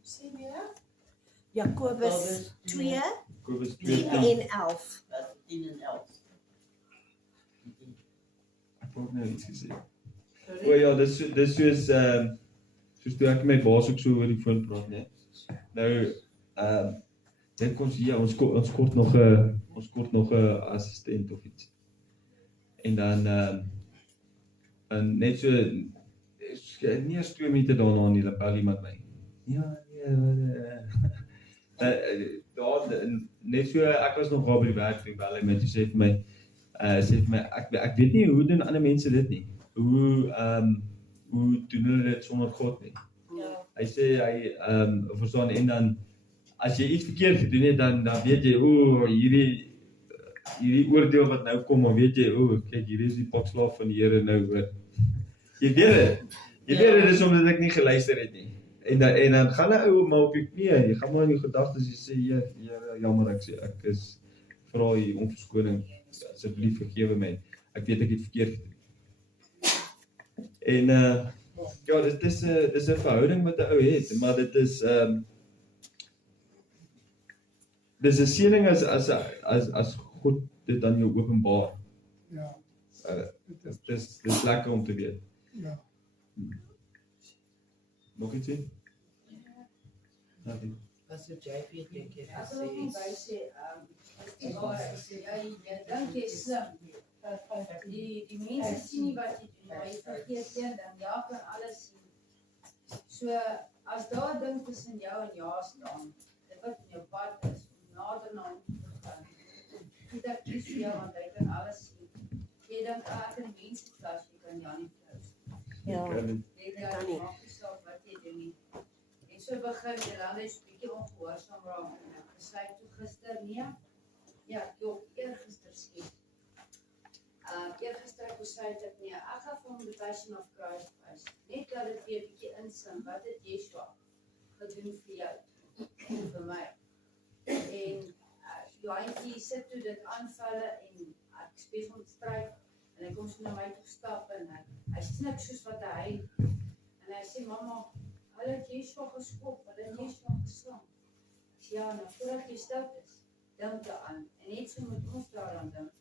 Sê weer? Jacobus 2, Kobus 10 2. en 11. 10 en 11. Ek wou nou iets gesê. O ja, dis soos toe ek met my baas ook so oor die foon praat, né? Nou, dink ons hier, ons kort nog 'n assistent of iets. En dan en net so nie eens 2 minute daarna nie, dan bel iemand my. Ja, daar net so ek was nog daar by die werk toe bel hy my toe sê vir my ek weet nie hoe doen ander mense dit nie. Hoe doen hulle dit sonder God nie? Ja. Hy sê hy verstaan en dan as jy iets verkeerd gedoen het dan weet jy hierdie oordeel wat nou kom, dan weet jy kyk hier is die pakslaaf van die Here nou hoor. Jy weet dit is omdat ek nie geluister het nie. En dan gaan 'n ou maar op die knie, jy gaan maar in die gedagtes jy sê Here jammer ek is vra u om verskoning, asseblief vergewe my. Ek weet ek het verkeerd gedoen. En ja, dit is 'n verhouding wat 'n ou het, maar dit is dis 'n seëning as God dit aan jou openbaar. Ja, Dis lekker om te weet. ja. Nog iets sien? Ja, die. Wat so JP dink jy As hulle nie by sê, is die waar is jy dink jy is slim. Die mense sien nie wat jy doen, maar jy vergeet een ding, ja kan alles sien. So as daar 'n ding tussen jou en ja staan, dit wat in jou pad is, om nader na hom te gaan. Dit kies vir jou want hy kan alles sien. Jy dink ek in mense klas, jy kan ja nie trou. Ja. Jy maak nie saak wat jy doen nie. En so begin Jolanda is 'n bietjie ongehoorsaam raak en ek besluit toe gister nee. Ja, eergister skiet. Eergister ek besluit ek nee, ek gaan vir hom die Passion of Christ wys. Net dat dit weer 'n bietjie insink wat het Yeshua gedoen vir jou en vir my. En Johantie sit toe dit aanvalle en ek spesiaal met stryk en hy kom so na my toe stap en hy snik soos wat hy en hy sê mamma, hulle het Yeshua geskop, hulle het Yeshua geslaan. Ek sê ja, nou voordat jy stout is, dink daaraan en net so moet ons daaraan dink.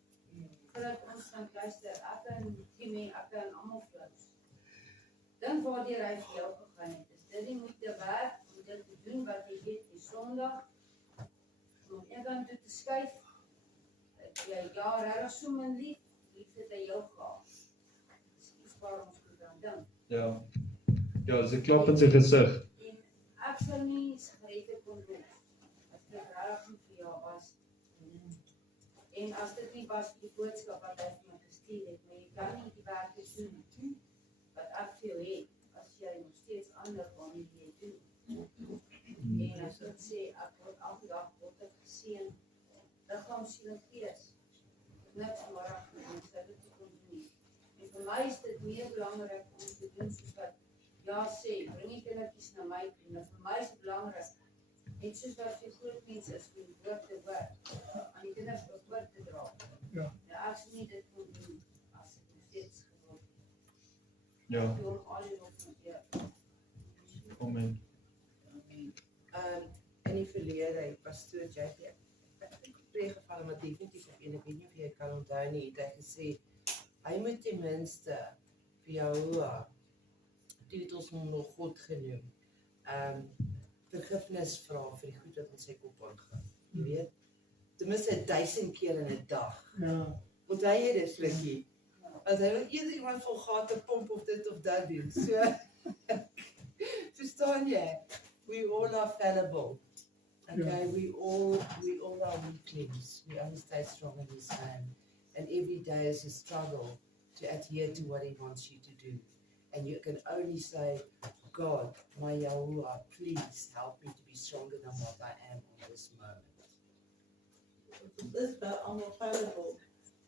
Voordat ons gaan luister, ek en Timmy, ek en almal flits. Dink waardeur hy vir jou gegaan het. Is dit nie moet te werk om dit te doen wat jy weet die Sondag om een toe te skuif. Jy ja, regtig so min lief het hy jou gehad. Dis iets waar ons moet aan dink. Ja. Ja, dis 'n klap in sy gesig. En ek sal nie sigarette kon rook as dit regtig nie vir jou was. En as dit nie was vir die boodskap wat hy vir my gestuur het, maar jy kan nie die werk doen wat ek vir jou het, as jy nog steeds ander waarmee jy doen. En as ek sê, ek word elke dag word ek geseën, liggaam, siel en gees. niks vanmorgen gedoen, so dit te kon doen. En vir my is dit meer belangrik om te doen soos wat ja sê, bring die kindertjies na my toe. En vir my is dit belangrik, net soos wat vir groot mense is, om die woord te hoor, aan die kinders oor te dra. Ja. Nou as nie dit kon doen, as ek nog steeds geword. Ja, Door al die lof van Heer. amen. In die verlede het pastoor JP, ek dink op pregeval, maar definitief op een, ek weet nie of jy kan onthou nie, het hy gesê, hy moet ten minste vir Jahoua, toe het ons hom nog God genoem, vergifnis vra vir die goed wat in sy kop aangaan. Jy weet, ten minste 1000 keer in 'n dag. Ja. Onthou jy dit, Flikkie? As hy wil eerder iemand vol gate pomp of dit of dat doen. So, verstaan jy? We all are fallible. Okay, we all are weaklings. We only stay strong in His name. And every day is a struggle to adhere to what He wants you to do. And you can only say, God, my Yahuwah, please help me to be stronger than what I am in this moment. Dit is wel allemaal fallible,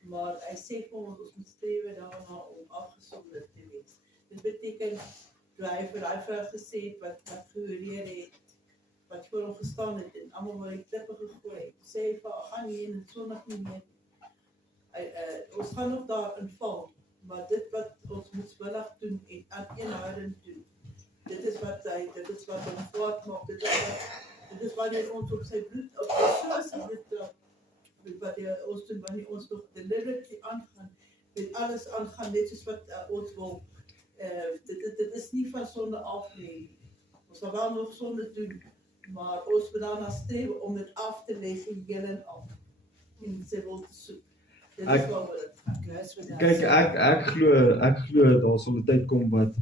maar hy sê vir ons moet strewe daarna om afgesonderd te wees. Dit beteken, toe hy vir daai vrou gesê het wat gehoreer het, wat voor hom gestaan het en allemaal waar die klippe gegooi het, sê hy vir haar, gaan hier en sondig nie meer. Ons gaan nog daarin val, maar dit wat ons moeswillig doen en aan eenhoudend doen, dit is wat ons kwaad maak, dit is wanneer ons op sy bloed, op sy soos sy bloed trap, wat ons doen, wanneer ons nog deliberately aangaan, met alles aangaan, net soos wat ons wil. Dit is nie van sonde af nie. Ons sal wel nog sonde doen, maar ons moet daarna streef om dit af te leg en heel en al. En sy wil te soek. Dit is wel wat het gaat. Kyk, ek glo daar sal 'n tyd kom wat,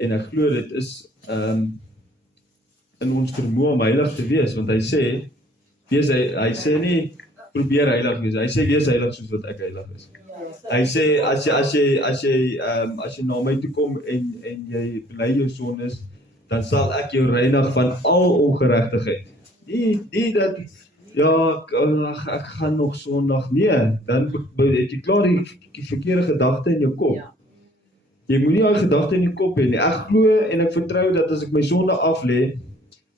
en ek glo dit is in ons vermoë om heilig te wees, want hy sê, hy sê nie, probeer heilig wees, hy sê wees heilig soos wat ek heilig is. Hy sê, as jy na my toe kom en jy bely jou sondes, dan sal ek jou reinig van al ongeregtigheid. Nie dat, ja, ek gaan nog Sondag, nee, dan het jy klaar die verkeerde gedagte in jou kop. Jy moet nie daai gedagte in jou kop hê nie. Ek glo en ek vertrou dat as ek my sonde aflê,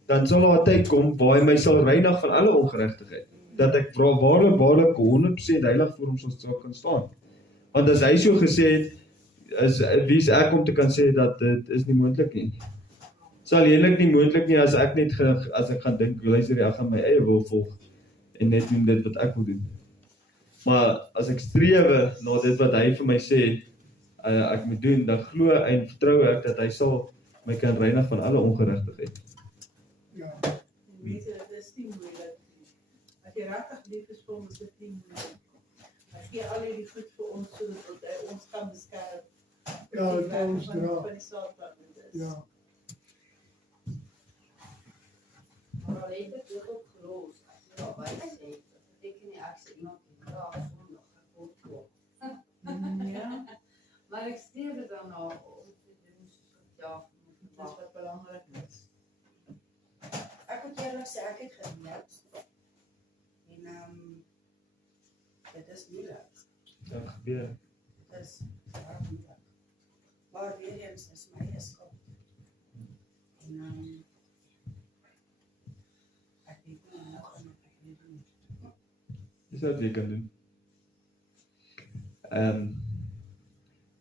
dan sal daar 'n tyd kom waar hy my sal reinig van alle ongeregtigheid. Dat ek waarlik 100% heilig voor hom sal kan staan. Want as hy so gesê het, wie is ek om te kan sê dat dit is nie moontlik nie. Sal eintlik nie moontlik nie as ek gaan dink, luister, ek gaan my eie wil volg en net doen dit wat ek wil doen. Maar as ek strewe na dit wat hy vir my sê, ek moet doen, dan glo en vertrou ek dat hy sal my kan reinig van alle ongeregtigheid. Ja. Weet jy, dit is nie moeilik nie. As jy regtig lief is vir hom, is dit nie moeilik. Hy gee al hierdie goed vir ons, sodat hy ons kan beskerm. Ja, dat ons dra. Van die saad wat dit is. Ja. Maar al het ek dit opgelos, as jy daarby sê, dat beteken nie ek sê iemand die graag Sondag gekort word. Ja, Maar ek streef dit daarna om te doen soos wat ja, dit is wat belangrik is. Ek moet eerlik sê, ek het gemeet. En dit is moeilik. Dat gebeur. Dit is baie moeilik. Maar weer eens is my eie skuld. En ek weet nie nog en ek weet nie. Dis wat jy kan doen.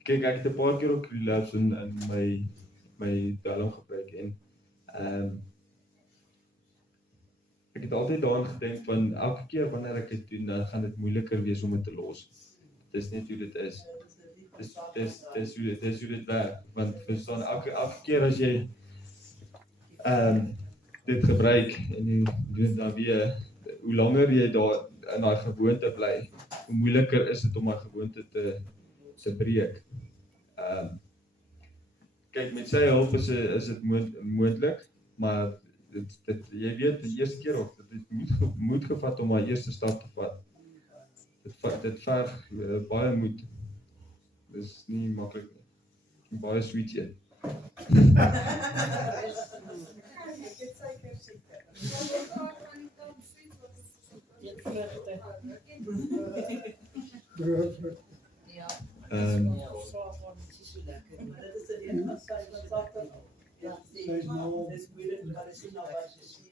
Kyk, ek het 'n paar keer ook relapse in my dalm gebruik en ek het altyd daaraan gedink van elke keer wanneer ek dit doen, dan gaan dit moeiliker wees om dit te los. Dis net hoe dit is. Dis hoe dit werk. Want verstaan, elke keer as jy dit gebruik en jy doen dan weer, hoe langer jy daar in daai gewoonte bly, hoe moeiliker is dit om daai gewoonte te breek. Kyk, met sy hulp is dit moontlik, maar jy weet die eerste keer of dit moed gevat om haar eerste stap te vat. Dit verg baie moed. Dis nie maklik nie. Baie sweet een. droë vrugte. Ja. Ehm, Ja, dit is so lekker. Maar dit is 'n ding van sy van Saterdag. Ja, Sy's nou dis moeilik om te sien nou wat jy sien.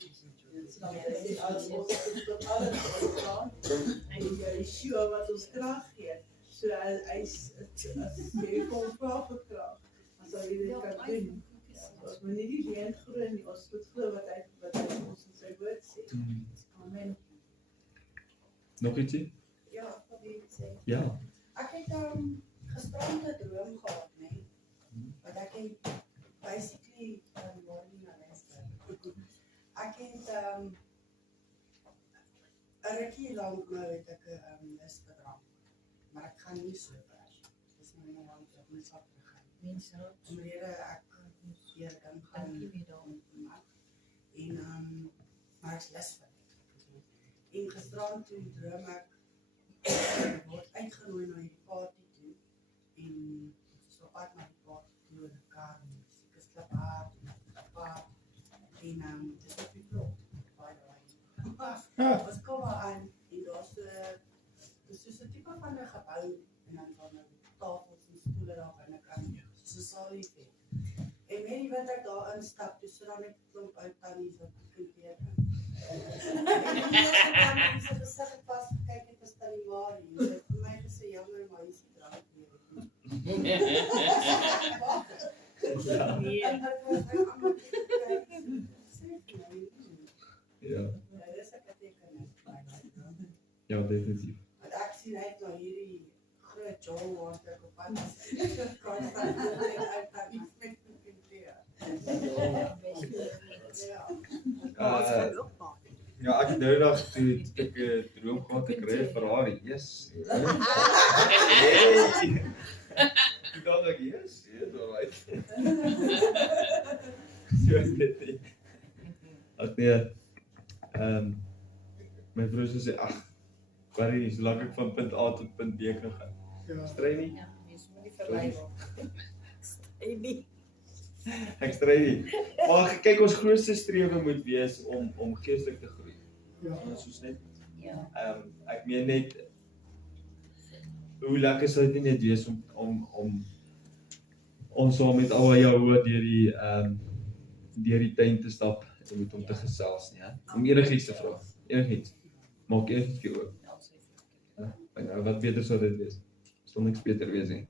Dit snap jy, dis alles ons tot alles ontstaan en jy sure wat ons krag gee. So hy's as jy kom vra vir krag, dan sal jy dit kan doen. Ons moet nie die leuen glo nie, ons moet glo wat hy ons in sy woord sê. Amen. nog ietsie? Ja, ek wil iets sê. Ja. Ek het gisterand 'n droom gehad, nee. Wat ek het basically morning na luister. Ek het 'n rukkie lank nou het ek 'n lus gedrank. Maar ek gaan nie so ver. Dis nou nie lank op my sak gegaan. Mense, Omrede ek weer dan gaan dankie weer daarom. maak. En maar ek's lus vir dit. En gisterand toe droom ek word uitgenooi na hierdie party toe en so pad na die party toe in 'n kar en musiek is klap hard en paard en dis op die blok by the way. Ons kom maar aan en daar's dis soos 'n tipe van 'n gebou en dan van 'n tafels en stoele daar binnekant soos 'n saliefet. En weet jy wat ek daar instap, toe sit daar net 'n klomp ou tannies wat gekeer. En die eerste tannie se gesig het pas gekyk het as tannie Marie. Sy het vir my gesê jammer maar hier's die drank hier. Nee. En ek was almal kyk. Sê vir my. Ja. Ja, dis ek teken. Ja, definitief. Want ek sien uit na hierdie groot jol wat ek op pad is. Konstant uit daar iets met keer. Ja. Ja, ek het nou nog toe ek 'n droom gehad ek ry 'n Ferrari. Yes. Ek dink ek yes, alright. So dit. As nee. My vrou sê ag, Barry, solank ek van punt A tot punt B kan gaan. Ja, Stry nie. Ja, mense moet nie verlei word. Ek stry nie. Maar kyk, ons grootste strewe moet wees om geestelik te groei. ja. Soos net Ja. ek meen net hoe lekker sou dit nie net wees om ons saam met al jou hoor deur die tuin te stap en met hom te gesels nie, hè? Om enigiets te vra. Enigiets. Maak enigiets vir jou. Nou, wat beter sou dit wees? Sal niks beter wees nie.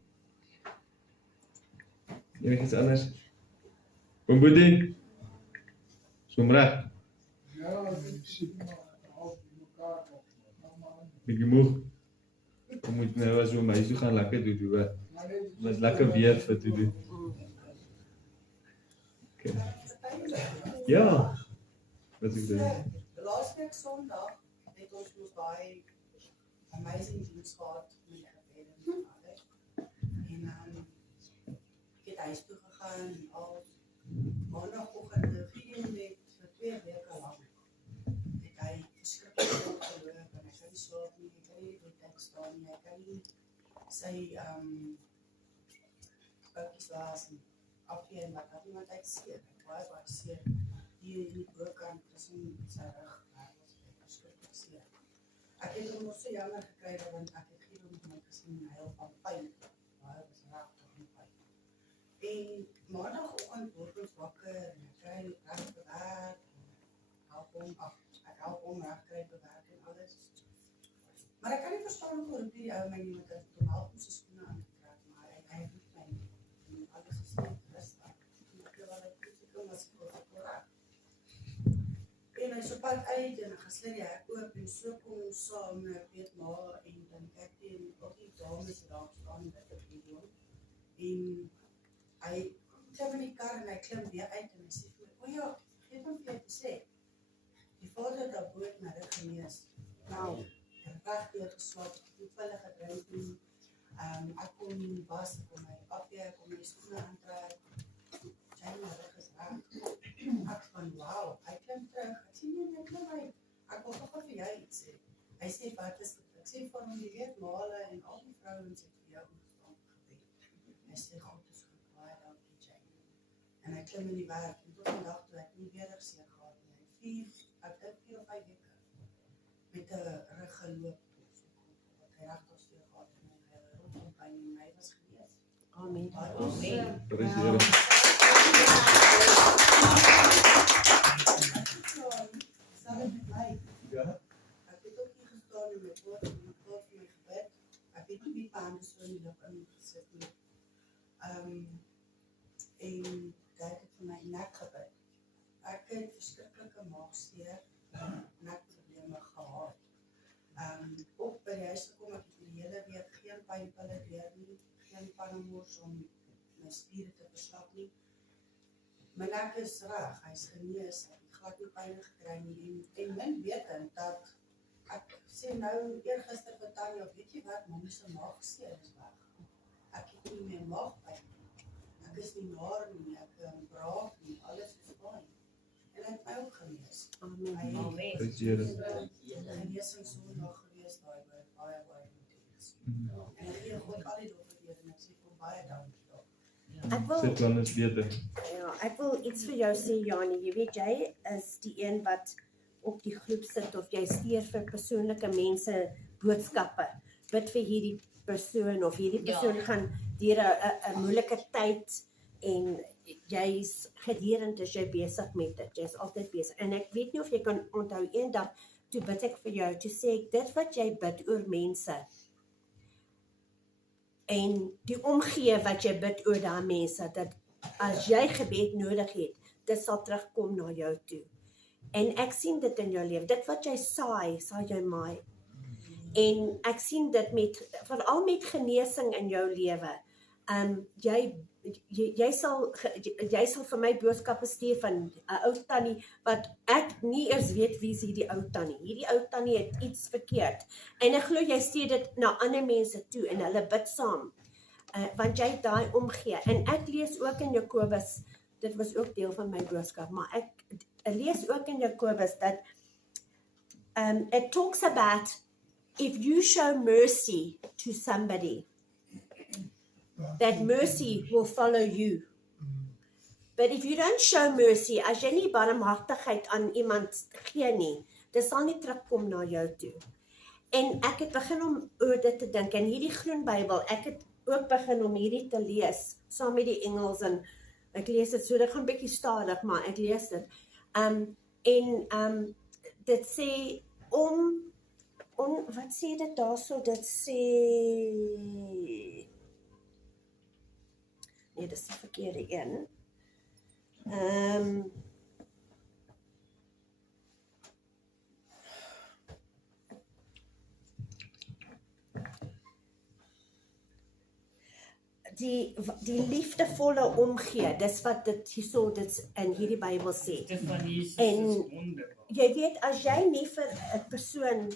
Enigiets anders? Boetie? Som reg. Ja, ek sien maar half in mekaar op. Bietjie moeg. Kom moet nou as oom huis toe gaan lekker doen, hoor. Maar dit Dit is lekker weer vir te doen. Okay. Ja. Wat ek doen. Laasweek Sondag het ons mos daai amazing diens gehad met gebede en alles. En ek het huis toe gegaan en al maandagoggend Gideon het vir 2 weke lank het hy verskriklik opgeloop en ek kan nie slaap nie, ek kan nie die tyd staan nie, ek kan nie sy bakkies was en afgee en wat had iemand uit seer, ek baie seer hier in die bokant tussen sy rug, was verskriklik seer. Ek het hom nog so jammer gekry want ek het Gideon met my gesien en hy van pyn, maar hy was raak van pyn. En maandagoggend word ons wakker en ek kry reg bewerk, ek help hom reg kry bewerk en alles. Maar ek kan nie verstaan hoe roep die ou my nie met hom help om sy skoene aan te trek, maar hy roep my nie. En alles is net rustig. Ek wil net kom as ek reg. En hy so pad uit en hy gesluit die hek oop en so kom ons saam, ek weet maar en dan kyk die op die dames daar staan met 'n video. En hy klim in die kar en hy klim weer uit en hy sê vir my, o ja, vergeet om vir jou te sê, die vader daar boot na dit genees. Nou, reg deur geslaap, toevallig gedrink nie. Ek kom was, ek kom my afweer, ek kom my skoene aantrek. Sy rug is reg. Ek van wow, hy klim terug. Ek sê nee, klim hy. Ek wil gou vir jou iets sê. Hy sê wat is dit? Ek sê van hom die weet male en al die vrouens het vir jou gestaan gebed. Hy sê God is goed, baie dankie Jane. En hy klim in die werk en tot vandag toe ek nie weer seer gehad nie. Ek dink 4 of 5 weke met 'n rug geloop wat regtig steur gehad en hy rondom by my was gewees. Amen. Amen. Prys die Here. Sal dit met my? Ja. Ek het ook nie gestaan en my woord vir my gebed. Ek het nie my hande so in die lug ingesit nie. En ek het vir my nek gebid. Ek het verskriklike maagseer en nekprobleme gehad. Op by die huis gekom, ek het die hele week geen pynpille deur nie, geen Panamos om my spiere te verslap nie. My nek is reg, hy is genees, ek het glad nie pyn gekry nie en min wetend dat ek sê nou eergister vir Tanya, weet jy wat, mommy se maagseer is weg. Ek het nie meer maagpyn nie. Ek is nie naar nie, ek braaf nie, alles is fyn. En hy het my ook genees. Amen. Prys die Here. Genesing so nog gewees daai baie intens. En ek gee God al die lof vir dit en ek sê vir baie dankie daar. Ek wil Sy plan is beter. Ja, ek wil iets vir jou sê, Janie. Jy weet, jy is die een wat op die groep sit of jy stuur vir persoonlike mense boodskappe. Bid vir hierdie persoon of hierdie persoon gaan deur 'n moeilike tyd en jy's gedurend as jy besig met dit. Jy's altyd besig. En ek weet nie of jy kan onthou eendag toe bid ek vir jou, toe sê ek dit wat jy bid oor mense en die omgee wat jy bid oor daai mense, dat as jy gebed nodig het, dit sal terugkom na jou toe. En ek sien dit in jou lewe. Dit wat jy saai, sal jy maai. En ek sien dit veral met genesing in jou lewe. Jy sal vir my boodskappe stuur van 'n ou tannie wat ek nie eers weet wie is hierdie ou tannie. Hierdie ou tannie het iets verkeerd. En ek glo jy stuur dit na ander mense toe en hulle bid saam. Want jy daai omgee. En ek lees ook in Jakobus, dit was ook deel van my boodskap, maar ek lees ook in Jakobus dat it talks about if you show mercy to somebody, that mercy will follow you. But if you don't show mercy, as jy nie barmhartigheid aan iemand gee nie, dit sal nie terugkom na jou toe. En ek het begin om oor dit te dink, en hierdie groen Bybel, ek het ook begin om hierdie te lees, saam met die Engels, en ek lees dit so, dit gaan bietjie stadig, maar ek lees dit. Dit sê wat sê dit daarso? Dit sê nee, dis die verkeerde een. Die liefdevolle omgee, dis wat dit hierso dit in hierdie Bybel sê. En jy weet, as jy nie vir 'n persoon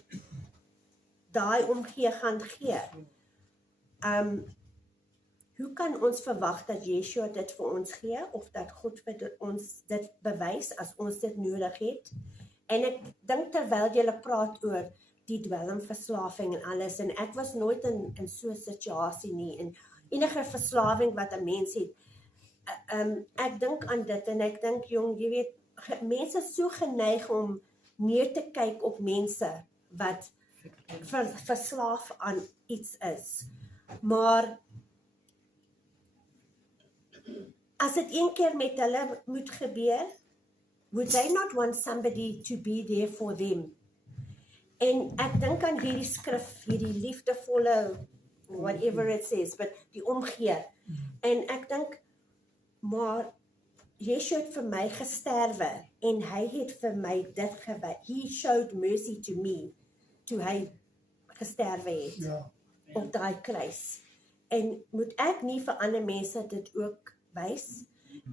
daai omgee gaan gee, hoe kan ons verwag dat Yeshua dit vir ons gee, of dat God vir ons dit bewys as ons dit nodig het? En ek dink terwyl jy praat oor die dwelmverslawing en alles, en ek was nooit in so 'n situasie nie, en enige verslawing wat 'n mens het, ek dink aan dit, en ek dink, jong, jy weet, mense is so geneig om neer te kyk op mense wat verslaaf aan iets is. Maar as dit een keer met hulle moet gebeur, would they not want somebody to be there for them? En ek dink aan hierdie skrif, hierdie liefdevolle, whatever it says, but die omgee. En ek dink, maar Yeshua het vir my gesterwe, en hy het vir my dit gewys. He showed mercy to me, toe hy gesterwe het, op daai kruis. En moet ek nie vir ander mense dit ook wys?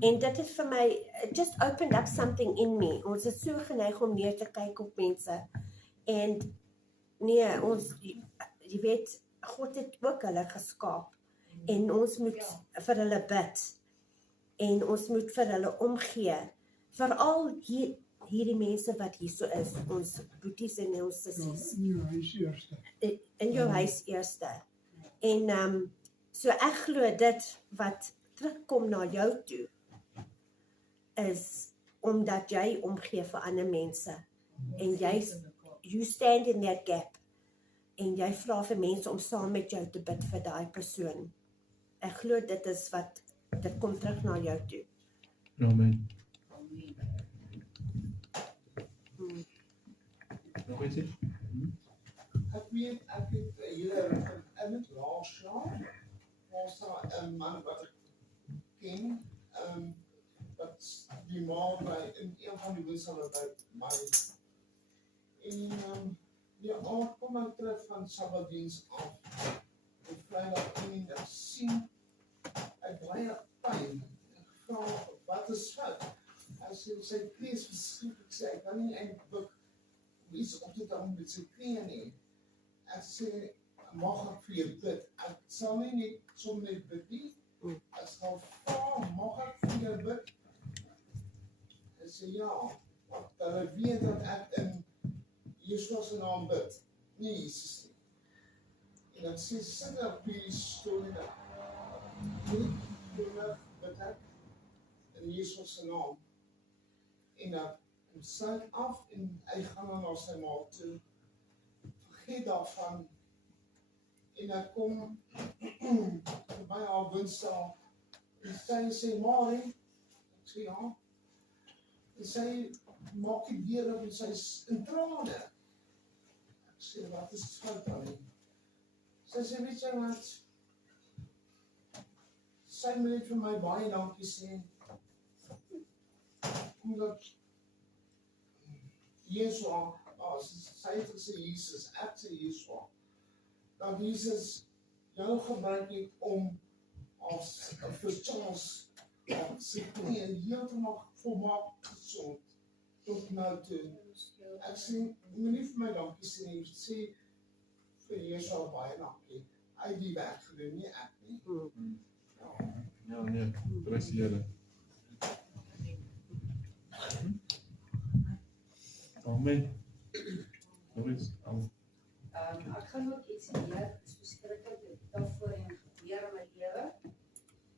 En dit het vir my, it just opened up something in me. Ons is so geneig om neer te kyk op mense. En nee, jy weet, God het ook hulle geskaap. En ons moet vir hulle bid. En ons moet vir hulle omgee. Veral hierdie mense wat hier so is, ons boeties en ons sissies. In jou huis eerste. In jou huis eerste. En so ek glo dit wat terugkom na jou toe, is omdat jy omgee vir ander mense. En you stand in that gap. en jy vra vir mense om saam met jou te bid vir daai persoon. Ek glo dit is wat, dit kom terug na jou toe. Amen. Nog ietsie? Ek weet, ek het hier in het laas jaar, was daar 'n man wat ek ken, wat die ma in een van die wisselende by my. En die aand kom ek terug van Sabbatdiens af. Op Vrydag en ek sien, ek baie pyn. Ek vra, wat is fout? Hy sê, sy knie is verskriklik, sê, ek kan nie eintlik buk, iets op te dan met sy knie nie. Ek sê, mag ek vir jou bid? Ek sal nie net sommer net bid nie. Ek sal vra, mag ek vir jou bid? Hy sê, ja, want hulle weet dat ek in Yeshua se naam bid, nie Jesus nie. En dan sê, sit op die stoel en bid ek in Yeshua se naam. En dan sluit af en hy gaan dan na sy ma toe. Vergeet daarvan. En ek kom by haar woonstel en sy sê, Marie, ek sê ja. En sy maak die deur op en sy is in trane. Ek sê, wat is fout aan nie? Sy sê, weet jy wat? Sy moet net vir my baie dankie sê. Omdat Yeshua, sy het gesê Jesus, ek sê Yeshua, dat Jesus jou gebruik het om as 'n verchans sy knie heeltemal volmaak gesond tot nou toe. Ek sê, moenie vir my dankie sê nie, sê vir Yeshua baie dankie. Hy het die werk gedoen, nie ek nie. Ja, nee, prys die Here. Amen. Nog iets? Amen. Ek gaan ook iets meer verskriklik daarvoor en gebeur in my lewe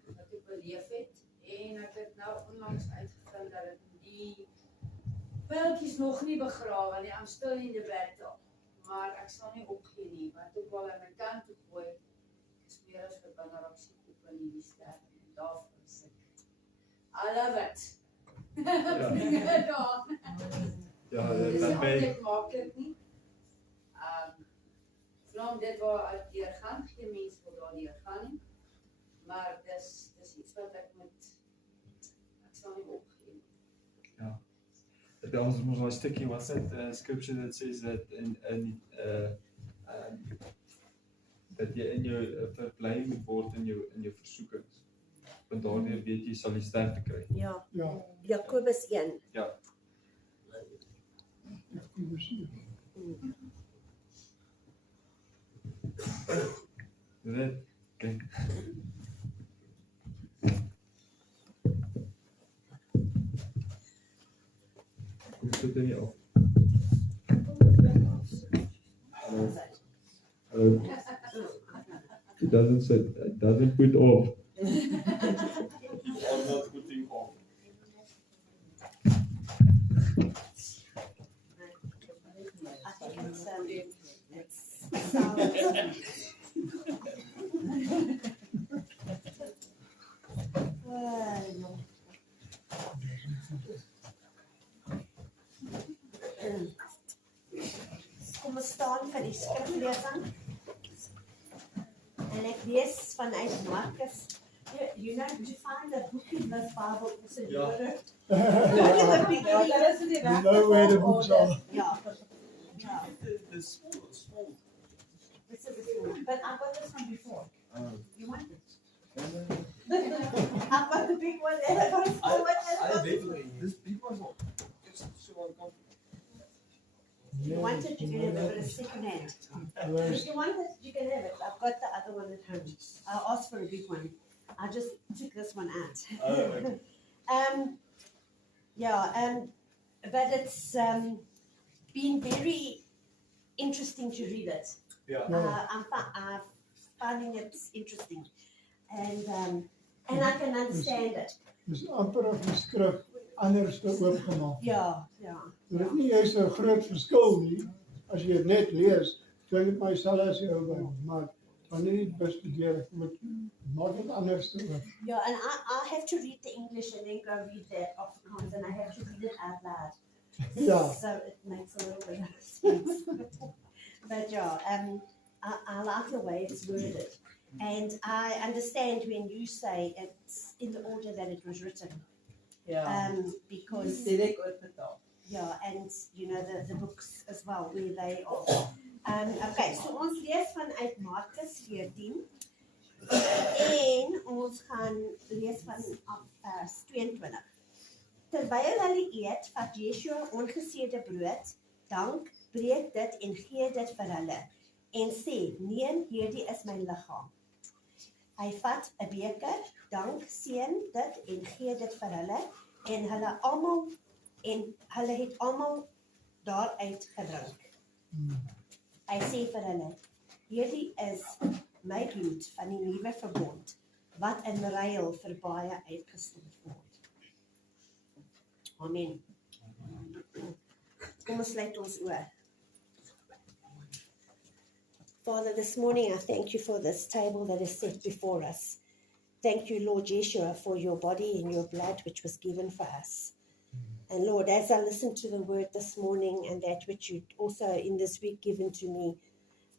wat ek beleef het en ek het nou onlangs uitgevind dat ek die pyltjies nog nie begrawe nie. I'm still in the battle. Maar ek sal nie opgee nie, want ook al aan my kant toe gooi, is meer as verbinder op sy koep in die ster en daarvoor sit. I love it. Bring it on. Ja, Dis dat nie ben altyd maklik nie. Vlam dit waar ek deurgaan, geen mens wil daar deurgaan nie. Maar dis iets wat ek sal nie opgee nie. Ja. Daar is mos 'n stukkie wat sê scripture that says that dat jy in jou verbly moet word in jou versoekings. Want daardeur weet jy sal jy sterkte kry. Ja, Ja, Jakobus 1. Ja. Jakobus 1. Dit kyk. Kom sit dit nie af. It doesn't put off. I'm not putting off. Kom ons staan vir die skriflesing. En ek lees vanuit Markus. You know, did you find the book in this Bible? Is it Ja. ordered? You know where the books are. Yeah. Yeah. The small. This is the one. But I've got this one before. You want it? I've got the big one and I've got the small one and I've got this one. This big one's not. It's so uncomfortable. You want it, you can have it, but it's second hand. If you want it, you can have it. I've got the other one at home. I'll ask for a big one. I just took this one out. Okay. But it's been very interesting to read it. Yeah. I'm finding it interesting, and I can understand it. Dis amper of die skrif anders te oopgemaak. Ja. Dit is nie juist 'n groot verskil nie. As jy dit net lees, Dink dit myself as jy Bybel, maar dan nie bestudeer, ek moet maak dit anders te oor. Yeah, and I have to read the English and then go read the Afrikaans, and I have to read it out loud. Yeah. So it makes a little bit of sense. But yeah, I like the way it's worded. And I understand when you say it's in the order that it was written. Because Direk oorvertaal. yeah, and you know the books as well where they are. Okay, so ons lees vanuit Markus 14 en ons gaan lees van vers 22. Terwyl hulle eet, vat Yeshua ongeseëde brood, dank, breek dit en gee dit vir hulle en sê: "Neem, hierdie is my liggaam." Hy vat 'n beker, dank, seën dit en gee dit vir hulle en hulle het almal daaruit gedrink. Hy sê vir hulle: "Hierdie is my bloed van die nuwe verbond wat in ruil vir baie uitgestort word." Amen. Kom ons sluit ons oor. Father, this morning I thank you for this table that is set before us. Thank you, Lord Yeshua, for your body and your blood which was given for us. And Lord, as I listened to the word this morning and that which you also in this week given to me,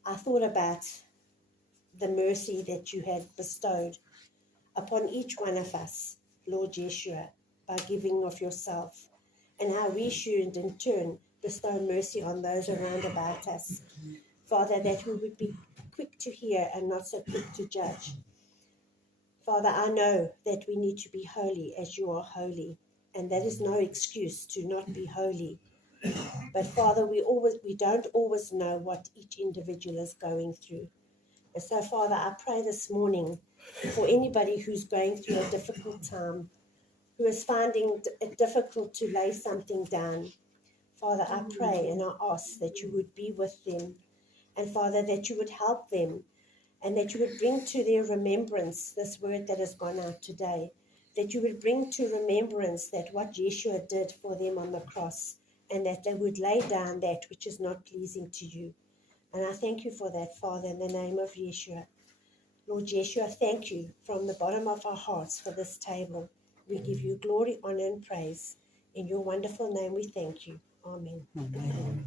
I thought about the mercy that you had bestowed upon each one of us, Lord Yeshua, by giving of yourself, and how we should in turn bestow mercy on those around about us. Father, that we would be quick to hear and not so quick to judge. Father, I know that we need to be holy as you are holy, and that is no excuse to not be holy. But Father, we don't always know what each individual is going through. And so, Father, I pray this morning for anybody who's going through a difficult time, who is finding it difficult to lay something down. Father, I pray and I ask that you would be with them, and Father, that you would help them, and that you would bring to their remembrance this word that has gone out today, that you would bring to remembrance that what Yeshua did for them on the cross, and that they would lay down that which is not pleasing to you. And I thank you for that, Father, in the name of Yeshua. Lord Yeshua, thank you from the bottom of our hearts for this table. We give you glory, honor, and praise. In your wonderful name we thank you. Amen. Amen.